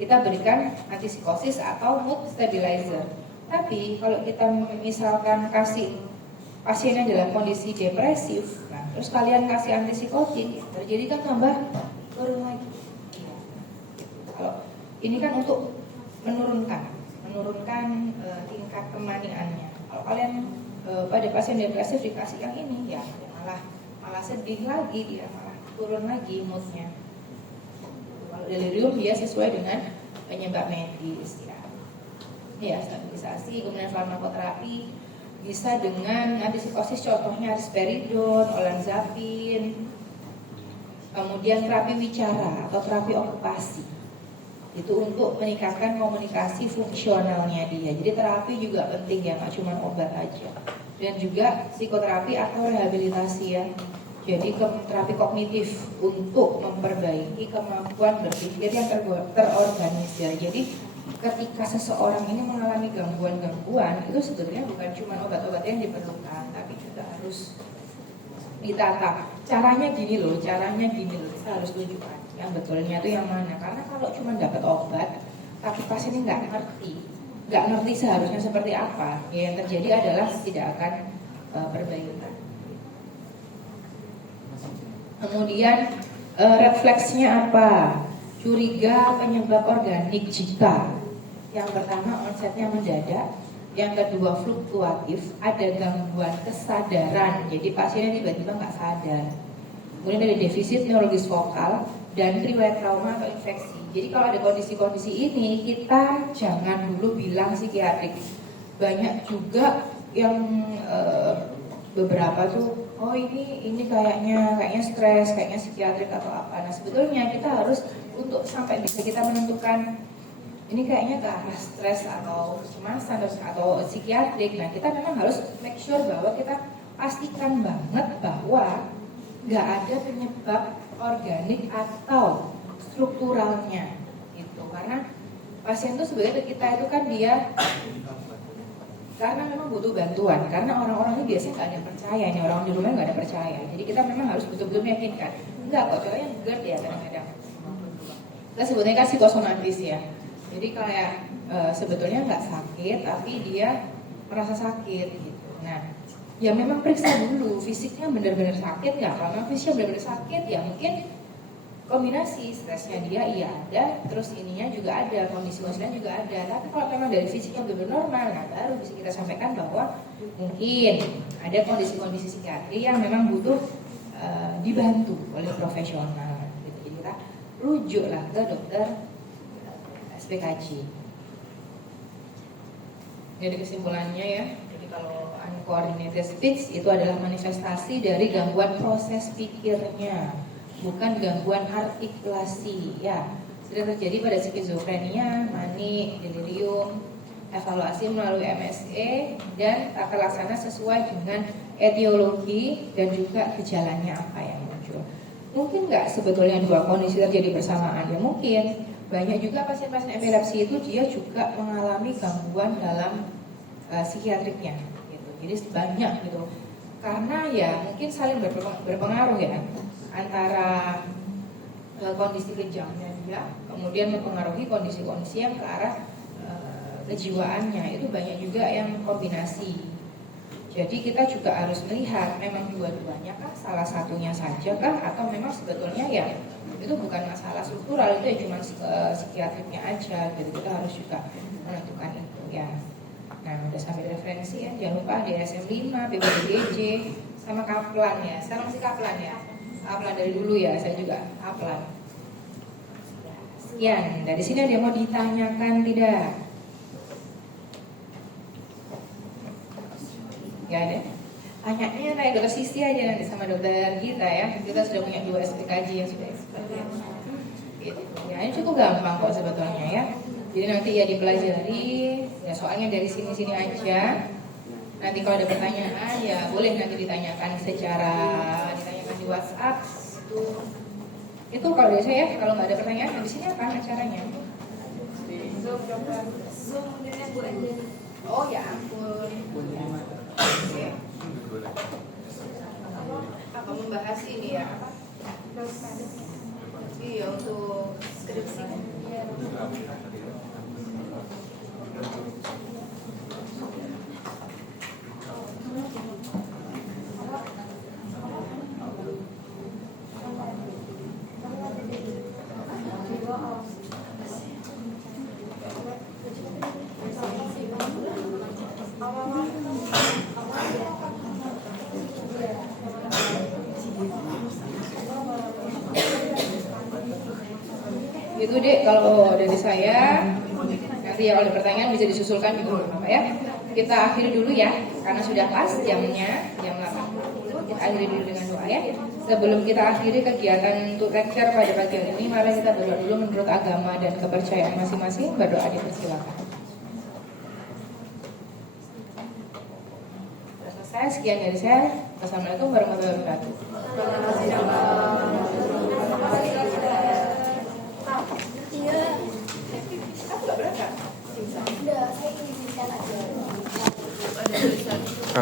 kita berikan antipsikosis atau mood stabilizer. Tapi kalau kita misalkan kasih pasiennya dalam kondisi depresif, terus kalian kasih antipsikotik, terjadi kan tambah turun lagi. Kalau ini kan untuk menurunkan tingkat kemaniannya. Kalau kalian pada pasien depresif dikasih yang ini, ya malah sedih lagi, dia malah turun lagi moodnya. Kalau delirium dia sesuai dengan penyebab medis ya. Ya, stabilisasi, kemudian farmakoterapi bisa dengan antipsikosis, contohnya risperidon, olanzapin. Kemudian terapi bicara atau terapi okupasi, itu untuk meningkatkan komunikasi fungsionalnya dia. Jadi terapi juga penting ya, nggak cuma obat aja. Dan juga psikoterapi atau rehabilitasi ya. Jadi terapi kognitif untuk memperbaiki kemampuan berpikir yang terorganisir. Jadi ketika seseorang ini mengalami gangguan-gangguan, itu sebetulnya bukan cuma obat-obat yang diperlukan, tapi juga harus ditata. Caranya gini loh, kita harus tunjukkan yang betulnya itu yang mana. Karena kalau cuma dapat obat, tapi pasien ini nggak ngerti seharusnya seperti apa, ya yang terjadi adalah tidak akan perbaikan. Kemudian refleksnya apa? Curiga penyebab organik jika yang pertama onsetnya mendadak, yang kedua fluktuatif, ada gangguan kesadaran, jadi pasiennya tiba-tiba nggak sadar. Kemudian ada defisit neurologis vokal dan riwayat trauma atau infeksi. Jadi kalau ada kondisi-kondisi ini kita jangan dulu bilang psikiatrik. Banyak juga yang beberapa tuh, oh ini kayaknya stres, kayaknya psikiatrik atau apa. Nah sebetulnya kita harus untuk sampai bisa kita menentukan ini kayaknya ke arah stres atau kecemasan atau psikiatrik. Nah kita memang harus make sure bahwa kita pastikan banget bahwa nggak ada penyebab organik atau strukturalnya gitu. Karena pasien itu sebenarnya kita itu kan dia karena memang butuh bantuan, karena orang-orang ini biasanya nggak ada yang percaya, ini orang di rumah nggak ada percaya, jadi kita memang harus betul-betul meyakinkan. Enggak kok, contohnya GERD ya kadang-kadang kita sebutnya kan psikosomatis ya, jadi kayak sebetulnya nggak sakit tapi dia merasa sakit gitu. Nah ya memang periksa dulu fisiknya benar-benar sakit nggak. Kalau memang fisiknya benar-benar sakit ya mungkin kombinasi stresnya dia iya ada, terus ininya juga ada, kondisi-kondisinya juga ada. Tapi kalau memang dari fisiknya benar normal, nah baru bisa kita sampaikan bahwa mungkin ada kondisi-kondisi psikiatri yang memang butuh dibantu oleh profesional. Jadi kita rujuklah ke dokter SPKJ. Jadi kesimpulannya ya, jadi kalau uncoordinated speech itu adalah manifestasi dari gangguan proses pikirnya, bukan gangguan artikulasi ya. Sering terjadi pada skizofrenia, manik, delirium. Evaluasi melalui MSE dan tata laksana sesuai dengan etiologi dan juga gejalanya apa yang muncul. Mungkin nggak sebetulnya dua kondisi terjadi bersamaan ya, mungkin. Banyak juga pasien-pasien epilepsi itu dia juga mengalami gangguan dalam psikiatriknya gitu. Jadi banyak gitu. Karena ya mungkin saling berpengaruh ya, antara kondisi kejamnya dia kemudian mempengaruhi kondisi-kondisi yang ke arah kejiwaannya. Itu banyak juga yang kombinasi. Jadi kita juga harus melihat memang dua-duanya kah, salah satunya saja kah, atau memang sebetulnya ya itu bukan masalah struktural, itu ya cuma psikiatriknya aja gitu. Kita harus juga menentukan itu ya. Nah udah sampai referensi ya, jangan lupa DSM-5, PBDJ sama Kaplan ya. Sekarang masih Kaplan ya, Kaplan dari dulu ya, saya juga Kaplan. Sekian, dari sini ada yang mau ditanyakan tidak? Gak ada? Tanyanya kayak dokter Sisi aja nanti sama dokter Gita ya. Kita sudah punya 2 SPKJ yang sudah expert ya. Gitu. Ya ini cukup gampang kok sebetulnya ya. Jadi nanti ya dipelajari, ya soalnya dari sini-sini aja. Nanti kalau ada pertanyaan ya boleh nanti ditanyakan ditanyakan di WhatsApp. Itu kalau dari saya, kalau nggak ada pertanyaan di sini apa acaranya? Zoom dengan Bu Anjani. Oh ya ampun. Oke. Apa membahas ini ya? Apa? Iya untuk skripsi. Itu deh kalau dari saya. Nanti ya kalau ada pertanyaan bisa disusulkan juga Bapak ya. Kita akhiri dulu ya karena sudah pas jamnya, jam 8. Kita akhiri dulu dengan doa ya. Sebelum kita akhiri kegiatan untuk lecture pada pagi hari ini, mari kita berdoa dulu menurut agama dan kepercayaan masing-masing. Berdoa dipersilakan. Selesai, sekian dari saya. Assalamualaikum warahmatullahi wabarakatuh.